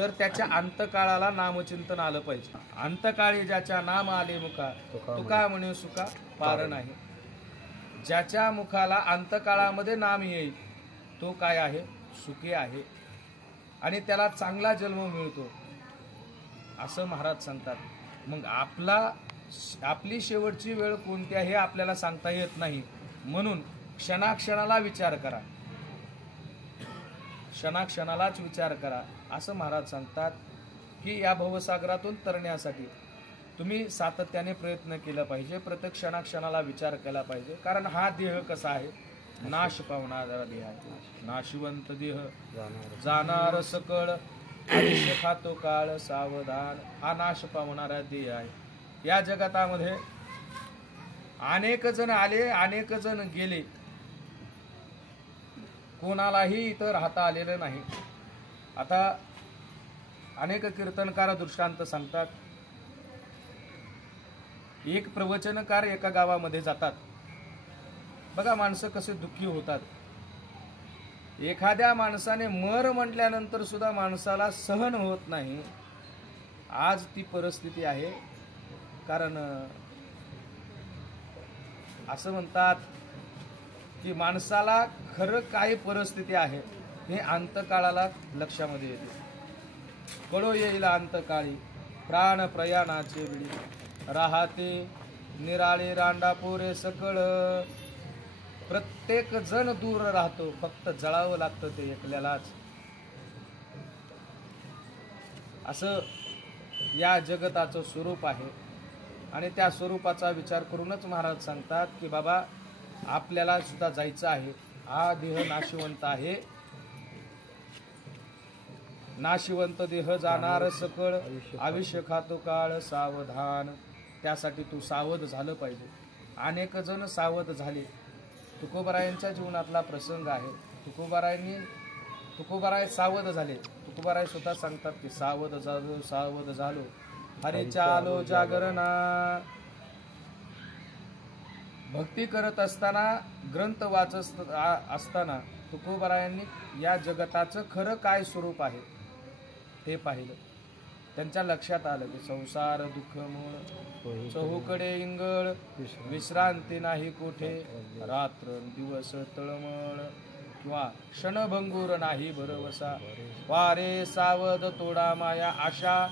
तर त्याच्या अंतकाळाला नामचिंतन आलं पाहिजे. अंतकाळी ज्याच्या नाम आले मुखा तुका म्हणे सुका पार नाही. ज्याच्या मुखाला अंतकाळामध्ये नाम येईल तो काय आहे, सुखी आहे आणि त्याला चांगला जन्म मिळतो असं महाराज सांगतात. मग आपली शेवटची वेळ कोणती आहे हे आपल्याला सांगता येत नाही, म्हणून क्षणाक्षणाला विचार करा, क्षणाक्षणालाच विचार करा असं महाराज सांगतात. की या भवसागरातून तरण्यासाठी तुम्ही सातत्याने प्रयत्न केला पाहिजे, प्रत्येक क्षणाक्षणाला विचार केला पाहिजे. कारण हा देह कसा आहे, नाश पावणारा देह आहे. नाशिवंत देह जाणार सकळ आयुष्य खातो काळ सावधान. हा नाश पावणारा देह आहे. या जगतामध्ये अनेक जण आले, अनेक जण गेले, कोणालाही इथं राहता आलेलं नाही. आता अनेक कीर्तनकार दृष्टांत सांगतात. एक प्रवचनकार एका गावामध्ये जातात. बघा माणसं कसे दुःखी होतात. एखाद्या माणसाने मर म्हटल्यानंतर सुद्धा माणसाला सहन होत नाही. आज ती परिस्थिती आहे. कारण असं म्हणतात की माणसाला खरं काय परिस्थिती आहे हे अंतकाळाला लक्षामध्ये येते. कळो येईल अंतकाळी प्राण प्रयाणाचे वेळी राहते निराळे रांडापोरे सकळ. प्रत्येक जण दूर राहतो, फक्त जळावं लागतं ते एकल्यालाच. असं या जगताचं स्वरूप आहे आणि त्या स्वरूपाचा विचार करूनच महाराज सांगतात की बाबा आपल्याला सुद्धा जायचं आहे. हा देह नाशिवंत आहे. नाशिवंत देह जाणार सकळ आयुष्य खातो काळ सावधान. त्यासाठी तू सावध झालं पाहिजे. अनेक जण सावध झाले. तुकोबारायांच्या जीवनातला प्रसंग आहे. तुकोबाराय सावध झाले. तुकोबाराय स्वतः सांगतात की सावध झालो हरीच्या आलो जागरणा. भक्ती करत असताना, ग्रंथ वाचत असताना तुकोबारायांनी या जगताचं खरं काय स्वरूप आहे ते पाहिलं. त्यांच्या लक्षात आलं की संसार दुःख मूळ चहूकडे इंगळ विश्रांती नाही कोठे रात्र दिवस तळमळ किंवा क्षणभंगूर नाही भरवसा. वारे सावध तोडा माया आशा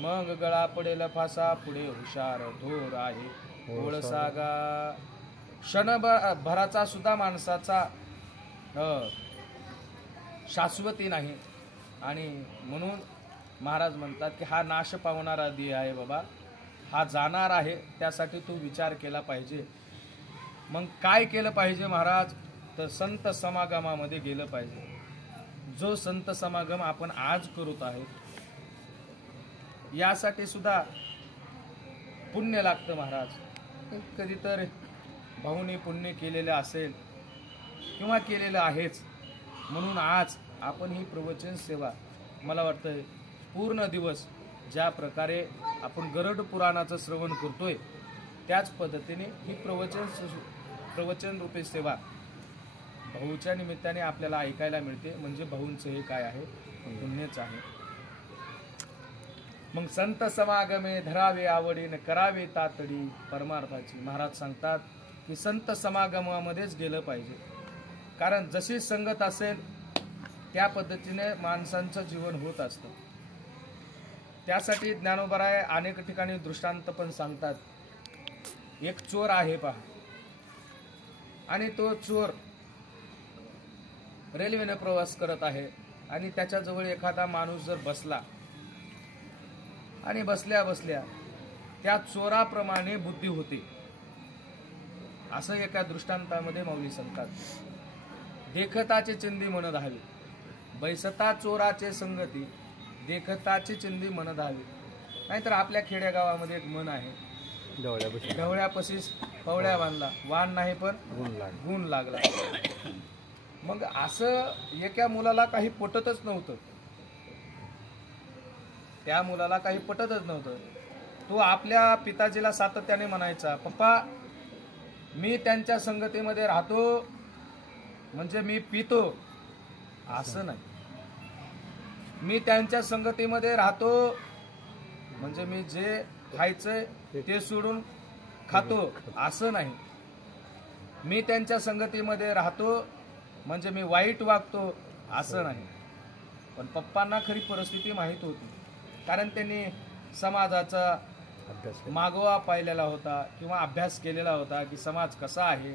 मग गळा पडेल फासा. पुढे हुशार धोर आहे ओळसागा. क्षणभराचा सुद्धा माणसाचा शाश्वती नाही. आणि म्हणून महाराज म्हणतात की हा नाश पावणारा देह आहे बाबा, हा जाणार आहे. त्यासाठी तू विचार केला पाहिजे. मग काय केलं पाहिजे महाराज, तर संत समागमामध्ये गेलं पाहिजे. जो संत समागम आपण आज करत आहोत यासाठी सुद्धा पुण्य लागतं महाराज. कधीतर भाऊनी पुण्य केलेलं असेल किंवा केलेलं आहेच, म्हणून आज आपण ही प्रवचन सेवा मला वाटतं पूर्ण दिवस ज्या प्रकारे आपण गरुड पुराणाचं श्रवण करतोय त्याच पद्धतीने ही प्रवचन रूपी सेवा भाऊच्या निमित्ताने आपल्याला ऐकायला मिळते. म्हणजे भाऊंचं हे काय आहे, पुण्यच आहे. मग संत समागमे धरावे आवडीने करावे तातडी परमार्थाची. महाराज सांगतात की संत समागमामध्येच गेलं पाहिजे. कारण जशी संगत असेल त्या पद्धतीने माणसांचं जीवन होत असतं. त्यासाठी ज्ञानोबाराय अनेक ठिकाणी दृष्टांत पण सांगतात. एक चोर आहे पहा, आणि तो चोर रेल्वेने प्रवास करत आहे आणि त्याच्याजवळ एखादा माणूस जर बसला आणि बसल्या बसल्या त्या चोराप्रमाणे बुद्धी होते, असं एका दृष्टांतामध्ये माऊली सांगतात. देखताचे चिंदी मन धावी बैसता चोराचे संगती देखताची चिंदी मन धावी. नाहीतर आपल्या खेड्यागावामध्ये एक मन आहे, ढवळ्यापाशीच पवळ्या बांधला वाण नाही पण गुण लागला. मग असं एका मुलाला काही पटतच नव्हतं. त्या मुलाला काही पटतच नव्हतं. तो आपल्या पिताजीला सातत्याने म्हणायचा, पप्पा मी त्यांच्या संगतीमध्ये राहतो म्हणजे मी पितो असं नाही. मी त्यांच्या संगतीमध्ये राहतो म्हणजे मी जे खायचंय ते सोडून खातो असं नाही. मी त्यांच्या संगतीमध्ये राहतो म्हणजे मी वाईट वागतो असं नाही. पण पप्पांना खरी परिस्थिती माहीत होती, कारण त्यांनी समाजाचा मागोवा पाहिलेला होता किंवा अभ्यास केलेला होता की समाज कसा आहे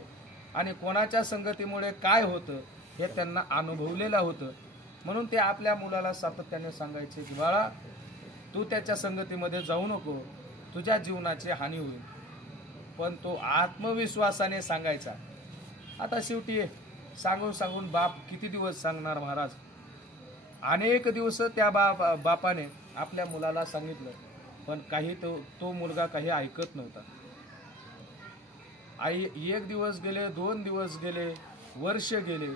आणि कोणाच्या संगतीमुळे काय होतं हे त्यांना अनुभवलेलं होतं. म्हणून ते आपल्या मुलाला सातत्याने सांगायचे की बाळा, तू त्याच्या संगतीमध्ये जाऊ नको, तुझ्या जीवनाची हानी होईल. पण तो आत्मविश्वासाने सांगायचा. आता शेवटी सांगून सांगून बाप किती दिवस सांगणार महाराज. अनेक दिवस त्या बापाने आपल्या मुलाला सांगितलं, पण काही तो मुलगा काही ऐकत नव्हता. आई 1 दिवस गेले, 2 दिवस गेले, वर्ष गेले,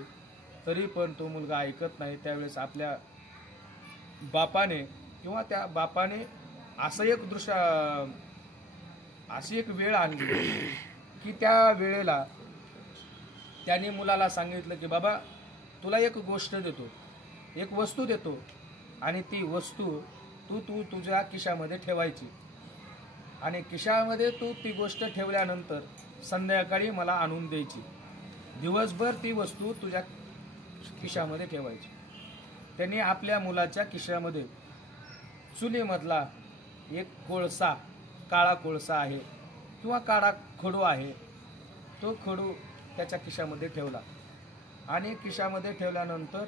तरी पण तो मुलगा ऐकत नाही. त्यावेळेस आपल्या बापाने किंवा त्या बापाने अशी एक वेळ आणली की त्या वेळेला त्याने मुलाला सांगितलं की बाबा, तुला एक गोष्ट देतो, एक वस्तू देतो आणि ती वस्तू तू तुझ्या खिशामध्ये ठेवायची आणि खिशामध्ये तू ती गोष्ट ठेवल्यानंतर संध्याकाळी मला आणून द्यायची. दिवसभर ती वस्तू तुझ्या खिशामध्ये ठेवायची. त्यांनी आपल्या मुलाच्या खिशामध्ये चुलीमधला एक कोळसा, काळा कोळसा आहे किंवा काळा खडू आहे, तो खडू त्याच्या खिशामध्ये ठेवला आणि खिशामध्ये ठेवल्यानंतर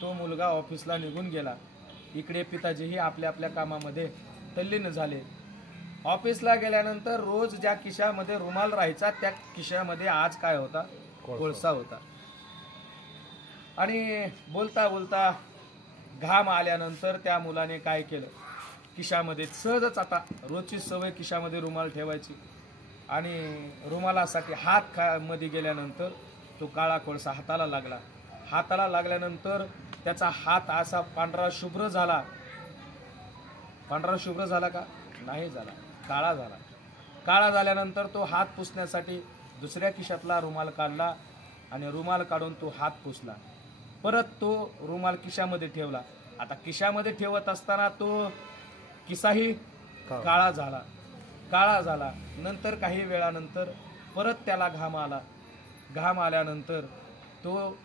तो मुलगा ऑफिसला निघून गेला. इकडे पिताजीही आपल्या आपल्या कामामध्ये तल्लीन झाले. ऑफिसला गेल्यानंतर रोज ज्या खिशामध्ये रुमाल राहायचा त्या खिशामध्ये आज काय होता? कोळसा होता. आणि बोलता बोलता घाम आल्यानंतर त्या मुलाने काय केलं, खिशामध्ये सहजच, आता रोजची सवय खिशामध्ये रुमाल ठेवायची, आणि रुमालासाठी हात मध्ये गेल्यानंतर तो काळा कोळसा हाताला लागला. हाताला लागल्यानंतर त्याचा हात असा पांढरा शुभ्र झाला. पांढरा शुभ्र झाला का? नाही झाला, काळा झाला. काळा झाल्यानंतर तो हात पुसण्यासाठी दुसऱ्या खिशातला रुमाल काढला आणि रुमाल काढून तो हात पुसला. परत तो रुमाल खिशामध्ये ठेवला. आता खिशामध्ये ठेवत असताना तो किसाही काळा झाला. काळा झाला. नंतर काही वेळानंतर परत त्याला घाम आला. घाम आल्यानंतर तो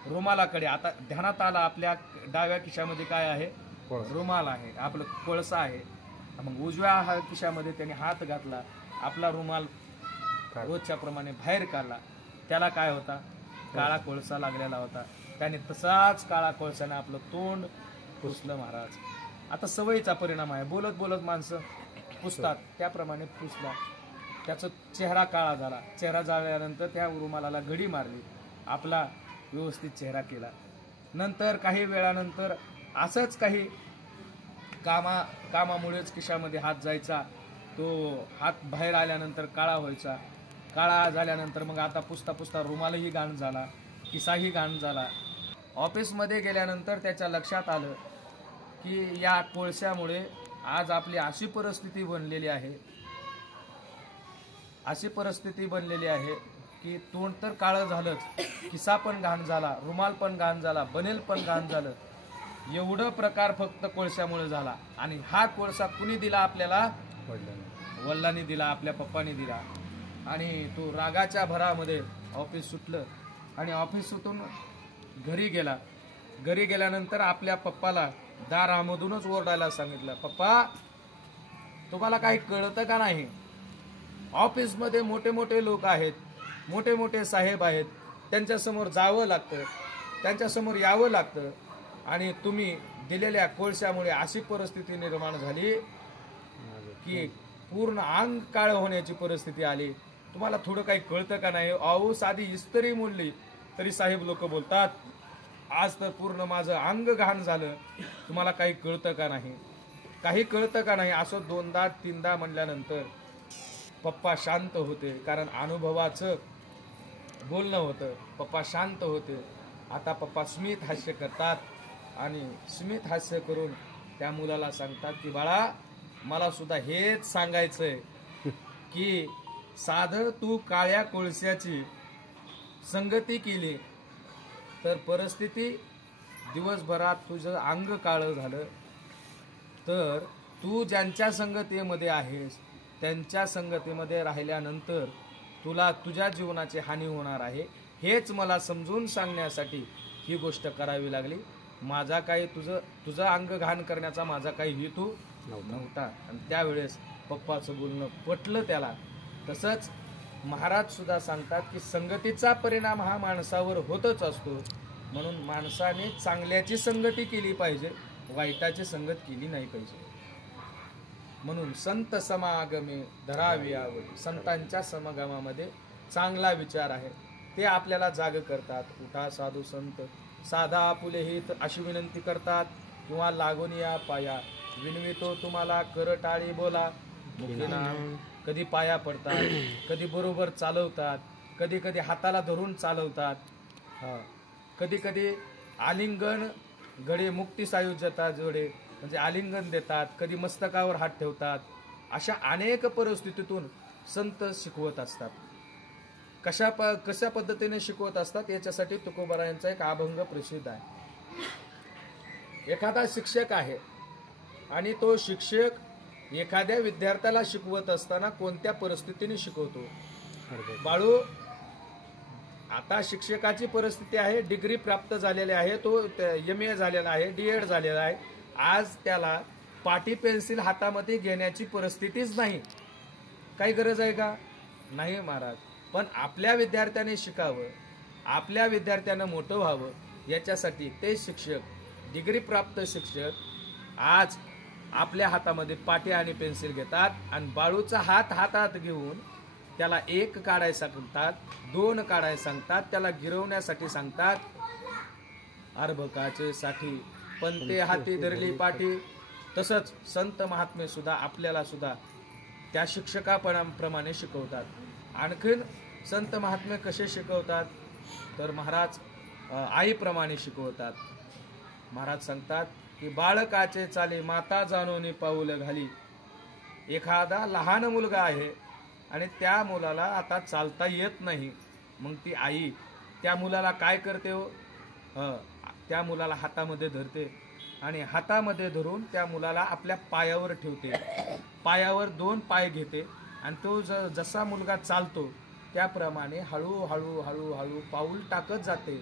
रुमालाकडे, आता ध्यानात आला आपल्या डाव्या खिशामध्ये काय आहे? रुमाल आहे, आपलं कोळसा आहे. मग उजव्या खिशामध्ये त्याने हात घातला, आपला रुमाल रोजच्या प्रमाणे बाहेर काढला. त्याला काय होता? काळा कोळसा लागलेला होता. त्याने तसाच काळा कोळसाने आपलं तोंड पुसलं महाराज. आता सवयीचा परिणाम आहे, बोलत बोलत माणसं पुसतात, त्याप्रमाणे पुसला. त्याचा चेहरा काळा झाला. चेहरा झाल्यानंतर त्या रुमालाला घडी मारली, आपला व्यवस्थित चेहरा केला. नंतर काही वेळानंतर असंच काही कामामुळेच खिशामध्ये हात जायचा. तो हात बाहेर आल्यानंतर काळा व्हायचा. काळा झाल्यानंतर मग आता पुसता पुसता रुमालही घाण झाला, किसाही घाण झाला. ऑफिसमध्ये गेल्यानंतर त्याच्या लक्षात आलं की या कोळशामुळे आज आपली अशी परिस्थिती बनलेली आहे, अशी परिस्थिती बनलेली आहे की तोंड तर काळं झालंच, किसा पण घाण झाला, रुमाल पण घाण झाला, बनेल पण घाण झालं. एवढं प्रकार फक्त कोळशामुळे झाला. आणि हा कोळसा कुणी दिला आपल्याला? वडिलांनी दिला, आपल्या पप्पांनी दिला. आणि तो रागाच्या भरामध्ये ऑफिस सुटलं आणि ऑफिस सुटून घरी गेला. घरी गेल्यानंतर आपल्या पप्पाला दारामधूनच ओरडायला सांगितलं, पप्पा तुम्हाला काही कळतं का नाही? ऑफिसमध्ये मोठे मोठे लोक आहेत, मोठे मोठे साहेब आहेत, त्यांच्यासमोर जावं लागतं, त्यांच्यासमोर यावं लागतं, आणि तुम्ही दिलेल्या कोळशामुळे अशी परिस्थिती निर्माण झाली की पूर्ण अंग काळ होण्याची परिस्थिती आली. तुम्हाला थोडं काही कळतं का नाही? अहो, साधी इस्त्री मोडली तरी साहेब लोक बोलतात, आज तर पूर्ण माझं अंग घाण झालं, तुम्हाला काही कळतं का नाही? काही कळतं का नाही? असं 2दा 3दा म्हणल्यानंतर पप्पा शांत होते, कारण अनुभवाचं बोलणं होतं. पप्पा शांत होते. आता पप्पा स्मित हास्य करतात आणि स्मित हास्य करून त्या मुलाला सांगतात की बाळा, मला सुद्धा हेच सांगायचंय की साधं तू काळ्या कोळशाची संगती केली तर परिस्थिती दिवसभरात तुझं अंग काळं झालं तर तू ज्यांच्या संगतीमध्ये आहेस त्यांच्या संगतीमध्ये राहिल्यानंतर तुला तुझ्या जीवनाची हानी होणार आहे, हेच मला समजून सांगण्यासाठी ही गोष्ट करावी लागली. माझा काही तुझं अंग घाण करण्याचा माझा काही हेतू नव्हता. आणि त्यावेळेस पप्पाचं बोलणं पटलं त्याला. तसंच महाराज सुद्धा सांगतात की संगतीचा परिणाम हा माणसावर होतच असतो, म्हणून माणसाने चांगल्याची संगती केली पाहिजे, वाईटाची संगत केली नाही पाहिजे. म्हणून संत समागमे धरावी आवड. संतांच्या समागमामध्ये चांगला विचार आहे, ते आपल्याला जाग करतात. उठा साधू संत साधा आपुले हित अशी विनंती करतात, किंवा लागून या पाया विनवितो तुम्हाला कर टाळी बोला. कधी पाया पडतात, कधी बरोबर चालवतात, कधी कधी हाताला धरून चालवतात, कधी कधी आलिंगन घडे मुक्ती सायुज्यता जोडे म्हणजे आलिंगन देतात, कधी मस्तकावर हात ठेवतात. अशा अनेक परिस्थितीतून संत शिकवत असतात. कशा पद्धतीने शिकवत असतात याच्यासाठी तुकोबारायांचा एक अभंग प्रसिद्ध आहे. एखादा शिक्षक आहे आणि तो शिक्षक एखाद्या विद्यार्थ्याला शिकवत असताना कोणत्या परिस्थितीने शिकवतो. बाळू, आता शिक्षकाची परिस्थिती आहे, डिग्री प्राप्त झालेली आहे, तो MA झालेला आहे, DED झालेला आहे. आज त्याला पाटी पेन्सिल हातामध्ये घेण्याची परिस्थितीच नाही. काही गरज आहे का? नाही महाराज. पण आपल्या विद्यार्थ्याने शिकावं, आपल्या विद्यार्थ्यानं मोठं व्हावं, याच्यासाठी ते शिक्षक, डिग्री प्राप्त शिक्षक आज आपल्या हातामध्ये पाटी आणि पेन्सिल घेतात आणि बाळूचा हात हातात घेऊन त्याला 1 काढायला सांगतात, 2 काढायला सांगतात, त्याला गिरवण्यासाठी सांगतात. अर्भकाचे साठी पण ते हाती धरली पाठी. तसंच संत महात्मे सुद्धा आपल्याला सुद्धा त्या शिक्षकाप्रमाणे शिकवतात. आणखीन संत महात्मे कसे शिकवतात तर महाराज आईप्रमाणे शिकवतात. महाराज सांगतात की बाळकाचे चाले माता जाणोनी पाऊल घाली. एखादा लहान मुलगा आहे आणि त्या मुलाला आता चालता येत नाही, मग ती आई त्या मुलाला काय करते हो, त्या मुलाला हातामध्ये धरते आणि हातामध्ये धरून त्या मुलाला आपल्या पायावर ठेवते. पायावर 2 पाय घेते आणि तो जसा मुलगा चालतो त्याप्रमाणे हळूहळू हळूहळू पाऊल टाकत जाते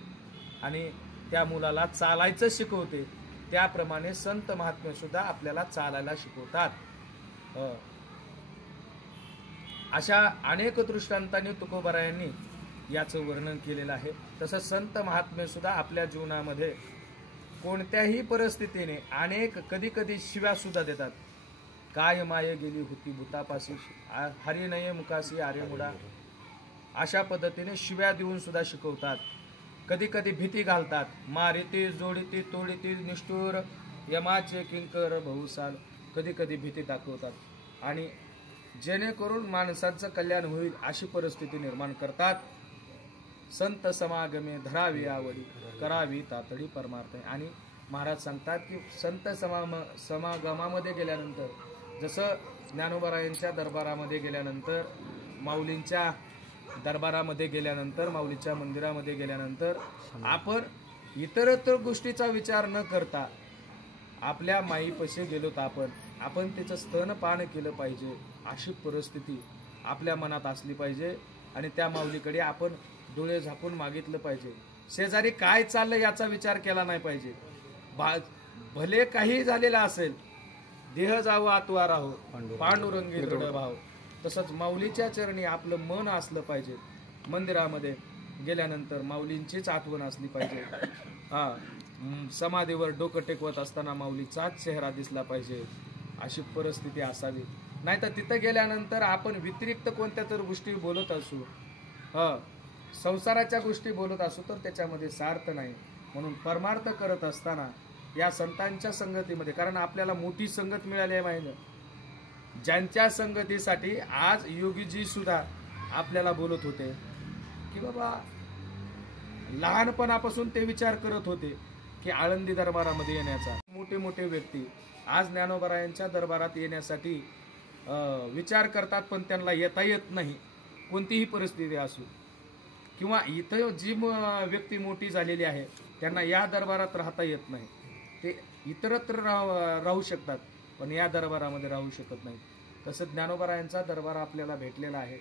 आणि त्या मुलाला चालायचं शिकवते. त्याप्रमाणे संत महात्मे सुद्धा आपल्याला चालायला शिकवतात. अशा अनेक दृष्टांतांनी तुकोबारायांनी याचं वर्णन केलेलं आहे. तसंच संत महात्मे सुद्धा आपल्या जीवनामध्ये कोणत्याही परिस्थितीने अनेक कधी कधी शिव्या सुद्धा देतात. काय माये गेली होती भूतापाशी, हरी नये मुकाशी आरे मुडा, अशा पद्धतीने शिव्या देऊन सुद्धा शिकवतात. कधी कधी भीती घालतात. मारिती जोडीती तोडीती निष्ठुर यमाचे किंकर बहुसाल, कधी कधी भीती दाखवतात आणि जेणेकरून माणसाचं कल्याण होईल अशी परिस्थिती निर्माण करतात. संत समागमे धरावी आवडी करावी तातडी परमार्थ. आणि महाराज सांगतात की संत समागमामध्ये गेल्यानंतर, जसं ज्ञानोबारायांच्या दरबारामध्ये गेल्यानंतर, माऊलींच्या दरबारामध्ये गेल्यानंतर, माऊलीच्या मंदिरामध्ये गेल्यानंतर आपण इतरत्र गोष्टीचा विचार न करता आपल्या माईपाशी गेलो तर आपण त्याचं स्तनपान केलं पाहिजे अशी परिस्थिती आपल्या मनात असली पाहिजे आणि त्या माऊलीकडे आपण डोळे झाकून मागितलं पाहिजे. शेजारी काय चाललंय याचा विचार केला नाही पाहिजे. भले काही झालेला असेल, देह जावो आत्वा राहो पांडुरंगी दृढ भाव. तसंच माऊलीच्या चरणी आपलं मन असलं पाहिजे. मंदिरामध्ये गेल्यानंतर माऊलींचीच आठवण असली पाहिजे. समाधीवर डोकं टेकवत असताना माऊलीचाच चेहरा दिसला पाहिजे अशी परिस्थिती असावी. नाहीतर तिथं गेल्यानंतर आपण व्यतिरिक्त कोणत्या तर गोष्टी बोलत असू, संसाराच्या गोष्टी बोलत असू तर त्याच्यामध्ये सार्थ नाही. म्हणून परमार्थ करत असताना या संतांच्या संगतीमध्ये, कारण आपल्याला मोठी संगत मिळाली आहे माहिती, ज्यांच्या संगतीसाठी आज योगीजी सुद्धा आपल्याला बोलत होते की बाबा लहानपणापासून ते विचार करत होते की आळंदी दरबारामध्ये येण्याचा. मोठे मोठे व्यक्ती आज ज्ञानोबारायांच्या दरबारात येण्यासाठी विचार करतात, पण त्यांना येता येत नाही. कोणतीही परिस्थिती असू, किंवा इथं जी व्यक्ती मोठी झालेली आहे त्यांना या दरबारात राहता येत नाही, ते इतरत्र राहू शकतात पण या दरबारामध्ये राहू शकत नाही. तसं ज्ञानोबरायांचा दरबार आपल्याला भेटलेला आहे.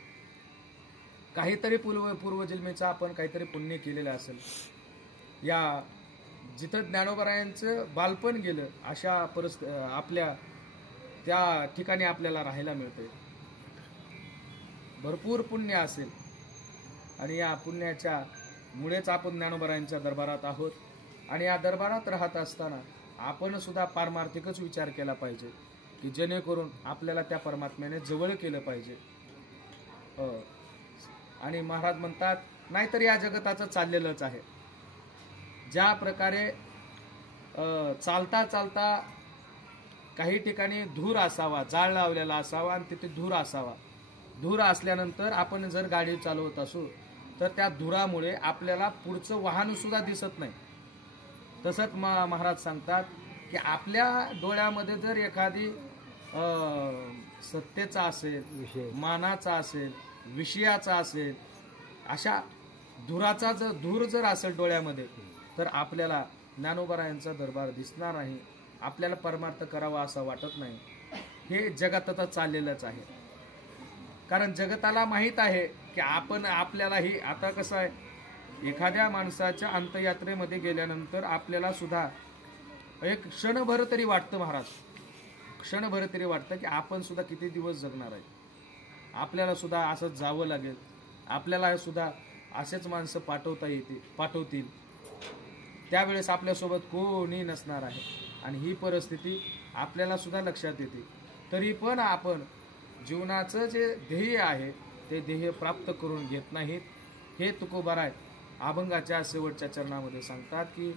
काहीतरी पूर्वजन्मेचा आपण काहीतरी पुण्य केलेलं असेल. या जिथं ज्ञानोबरायांचं बालपण गेलं अशा आपल्या त्या ठिकाणी आपल्याला राहायला मिळते. भरपूर पुण्य असेल आणि या पुण्याच्या मुळेच आपण ज्ञानोबरायांच्या दरबारात आहोत. आणि या दरबारात राहत असताना आपण सुद्धा पारमार्थिकच विचार केला पाहिजे की जेणेकरून आपल्याला त्या परमात्म्याने जवळ केलं पाहिजे. आणि महाराज म्हणतात नाहीतर या जगताचं चाललेलंच आहे. ज्या प्रकारे चालता चालता काही ठिकाणी धूर असावा, जाळ लावलेला असावा आणि तिथे धूर असावा. धूर असल्यानंतर आपण जर गाडी चालवत असू तर त्या धुरामुळे आपल्याला पुढचं वाहन सुद्धा दिसत नाही. तसंच महाराज सांगतात की आपल्या डोळ्यामध्ये जर एखादी सत्तेचा असेल, मानाचा असेल, विषयाचा असेल, अशा धुराचा जर धूर जर असेल डोळ्यामध्ये तर आपल्याला ज्ञानोबरायांचा दरबार दिसणार नाही. आपल्याला परमार्थ करावा असं वाटत नाही. हे जगातच चाललेलंच आहे. कारण जगताला माहीत आहे की आपल्यालाही आता कसं आहे, एखाद्या माणसाच्या अंत्ययात्रेमध्ये गेल्यानंतर आपल्याला सुद्धा एक क्षणभर तरी वाटतं महाराज, क्षणभर तरी वाटतं की आपण सुद्धा किती दिवस जगणार आहे. आपल्याला सुद्धा असंच जावं लागेल. आपल्याला सुद्धा असेच माणसं पाठवतील. त्यावेळेस आपल्यासोबत कोणी नसणार आहे. आणि ही परिस्थिती आपल्याला सुद्धा लक्षात येते. तरी पण आपण जीवनाचं जे ध्येय आहे ते ध्येय प्राप्त करून घेत नाहीत. हे तुकोबाराय अभंगाच्या शेवटच्या चरणामध्ये सांगतात की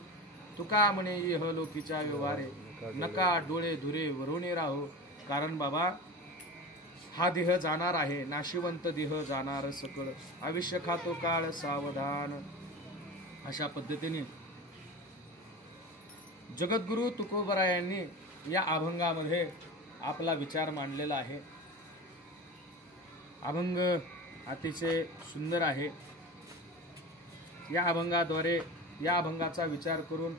तुका म्हणे इह लोकीच्या व्यवहारे नका डोळे धुरे वरुणे राहो. कारण बाबा हा देह जाणार आहे, नाशिवंत देह जाणार सकळ, आयुष्य खातो काळ सावधान. अशा पद्धतीने जगद्गुरु तुकोबरायांनी या अभंगामध्ये आपला विचार मांडलेला आहे. अभंग अतिशय सुंदर आहे. या अभंगाद्वारे या अभंगाचा विचार करून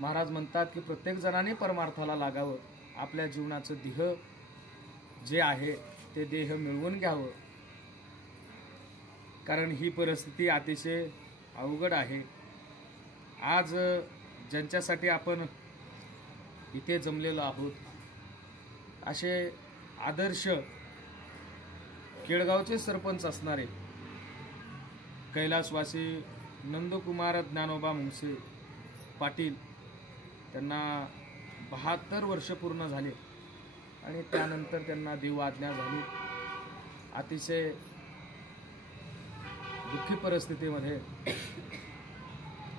महाराज म्हणतात की प्रत्येक जणाने परमार्थाला लागावं. आपल्या जीवनाचं देह जे आहे ते देह मिळवून घ्यावं. कारण ही परिस्थिती अतिशय अवघड आहे. आज ज्यांच्यासाठी आपण इथे जमलेलो आहोत असे आदर्श केळगावचे सरपंच असणारे कैलासवासी नंदकुमार ज्ञानोबा मुंगसे पाटील, त्यांना 72 वर्ष पूर्ण झाले आणि त्यानंतर त्यांना देव आज्ञा झाली. अतिशय दुःखी परिस्थितीमध्ये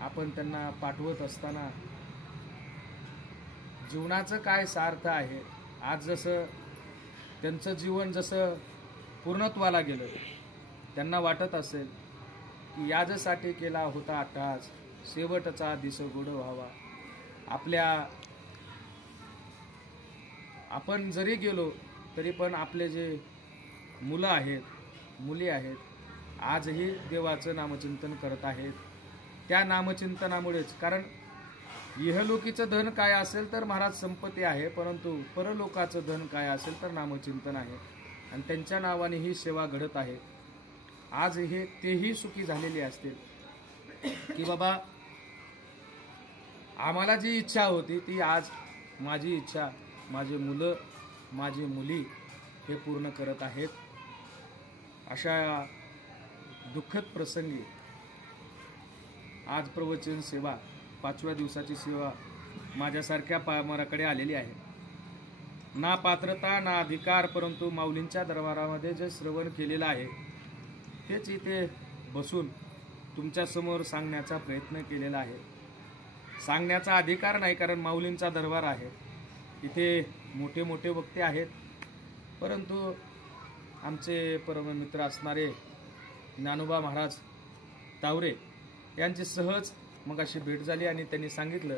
आपण त्यांना पाठवत असताना जीवनाचं काय सार्थ आहे. आज जसं त्यांचं जीवन जसं पूर्णत्वाला गेलं, त्यांना वाटत असेल की याजसाठी केला होता अट्टहास, शेवटचा दिस गोड व्हावा. आपण जरी गेलो तरी पण आपले जे मुलं आहेत, मुली आहेत, आजही देवाचं नामचिंतन करत आहेत. त्या नामचिंतनामुळेच, कारण इहलोकीचं धन काय असेल तर महाराज संपत्ती आहे, परंतु परलोकाचं धन काय असेल तर नामचिंतन आहे. आणि त्यांच्या नावाने ही सेवा घडत आहे. आज हे तेही सुखी झालेले असतील की बाबा आम्हाला जी इच्छा होती ती आज माझी इच्छा, माझे मुलं, माझी मुली हे पूर्ण करत आहेत. अशा दुःखद प्रसंगी आज प्रवचन सेवा 5व्या दिवसाची सेवा माझ्यासारख्या पामराकडे आलेली आहे. ना पात्रता ना अधिकार, परंतु माऊलींच्या दरबारामध्ये जे श्रवण केलेलं आहे तेच इथे बसून तुमच्यासमोर सांगण्याचा प्रयत्न केलेला आहे. सांगण्याचा अधिकार नाही, कारण माऊलींचा दरबार आहे. इथे मोठे मोठे वक्ते आहेत, परंतु आमचे परममित्र असणारे ज्ञानोबा महाराज तावरे यांची सहज मग अशी भेट झाली आणि त्यांनी सांगितलं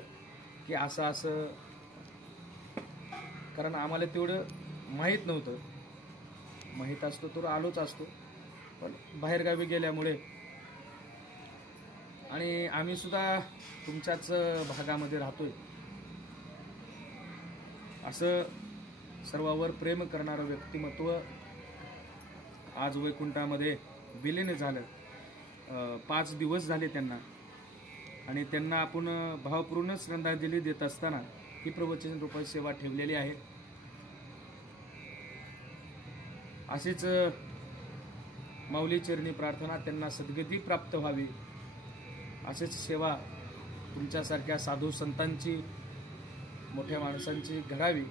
की असं, कारण आम्हाला तेवढं माहीत नव्हतं. माहीत असतो तर आलोच असतो, पण बाहेरगावी गेल्यामुळे आणि आम्ही सुद्धा तुमच्याच भागामध्ये राहतोय. असं सर्वांवर प्रेम करणारं व्यक्तिमत्व आज वैकुंठामध्ये विलीन झालं. 5 दिवस झाले त्यांना, आणि त्यांना आपण भावपूर्ण श्रद्धांजली देत असताना ही प्रवचन रूप सेवा ठेवलेली आहे. असेच माऊली चरणी प्रार्थना, त्यांना सद्गती प्राप्त व्हावी, असेच सेवा तुमच्यासारख्या साधू संतांची, मोठ्या माणसांची घडावी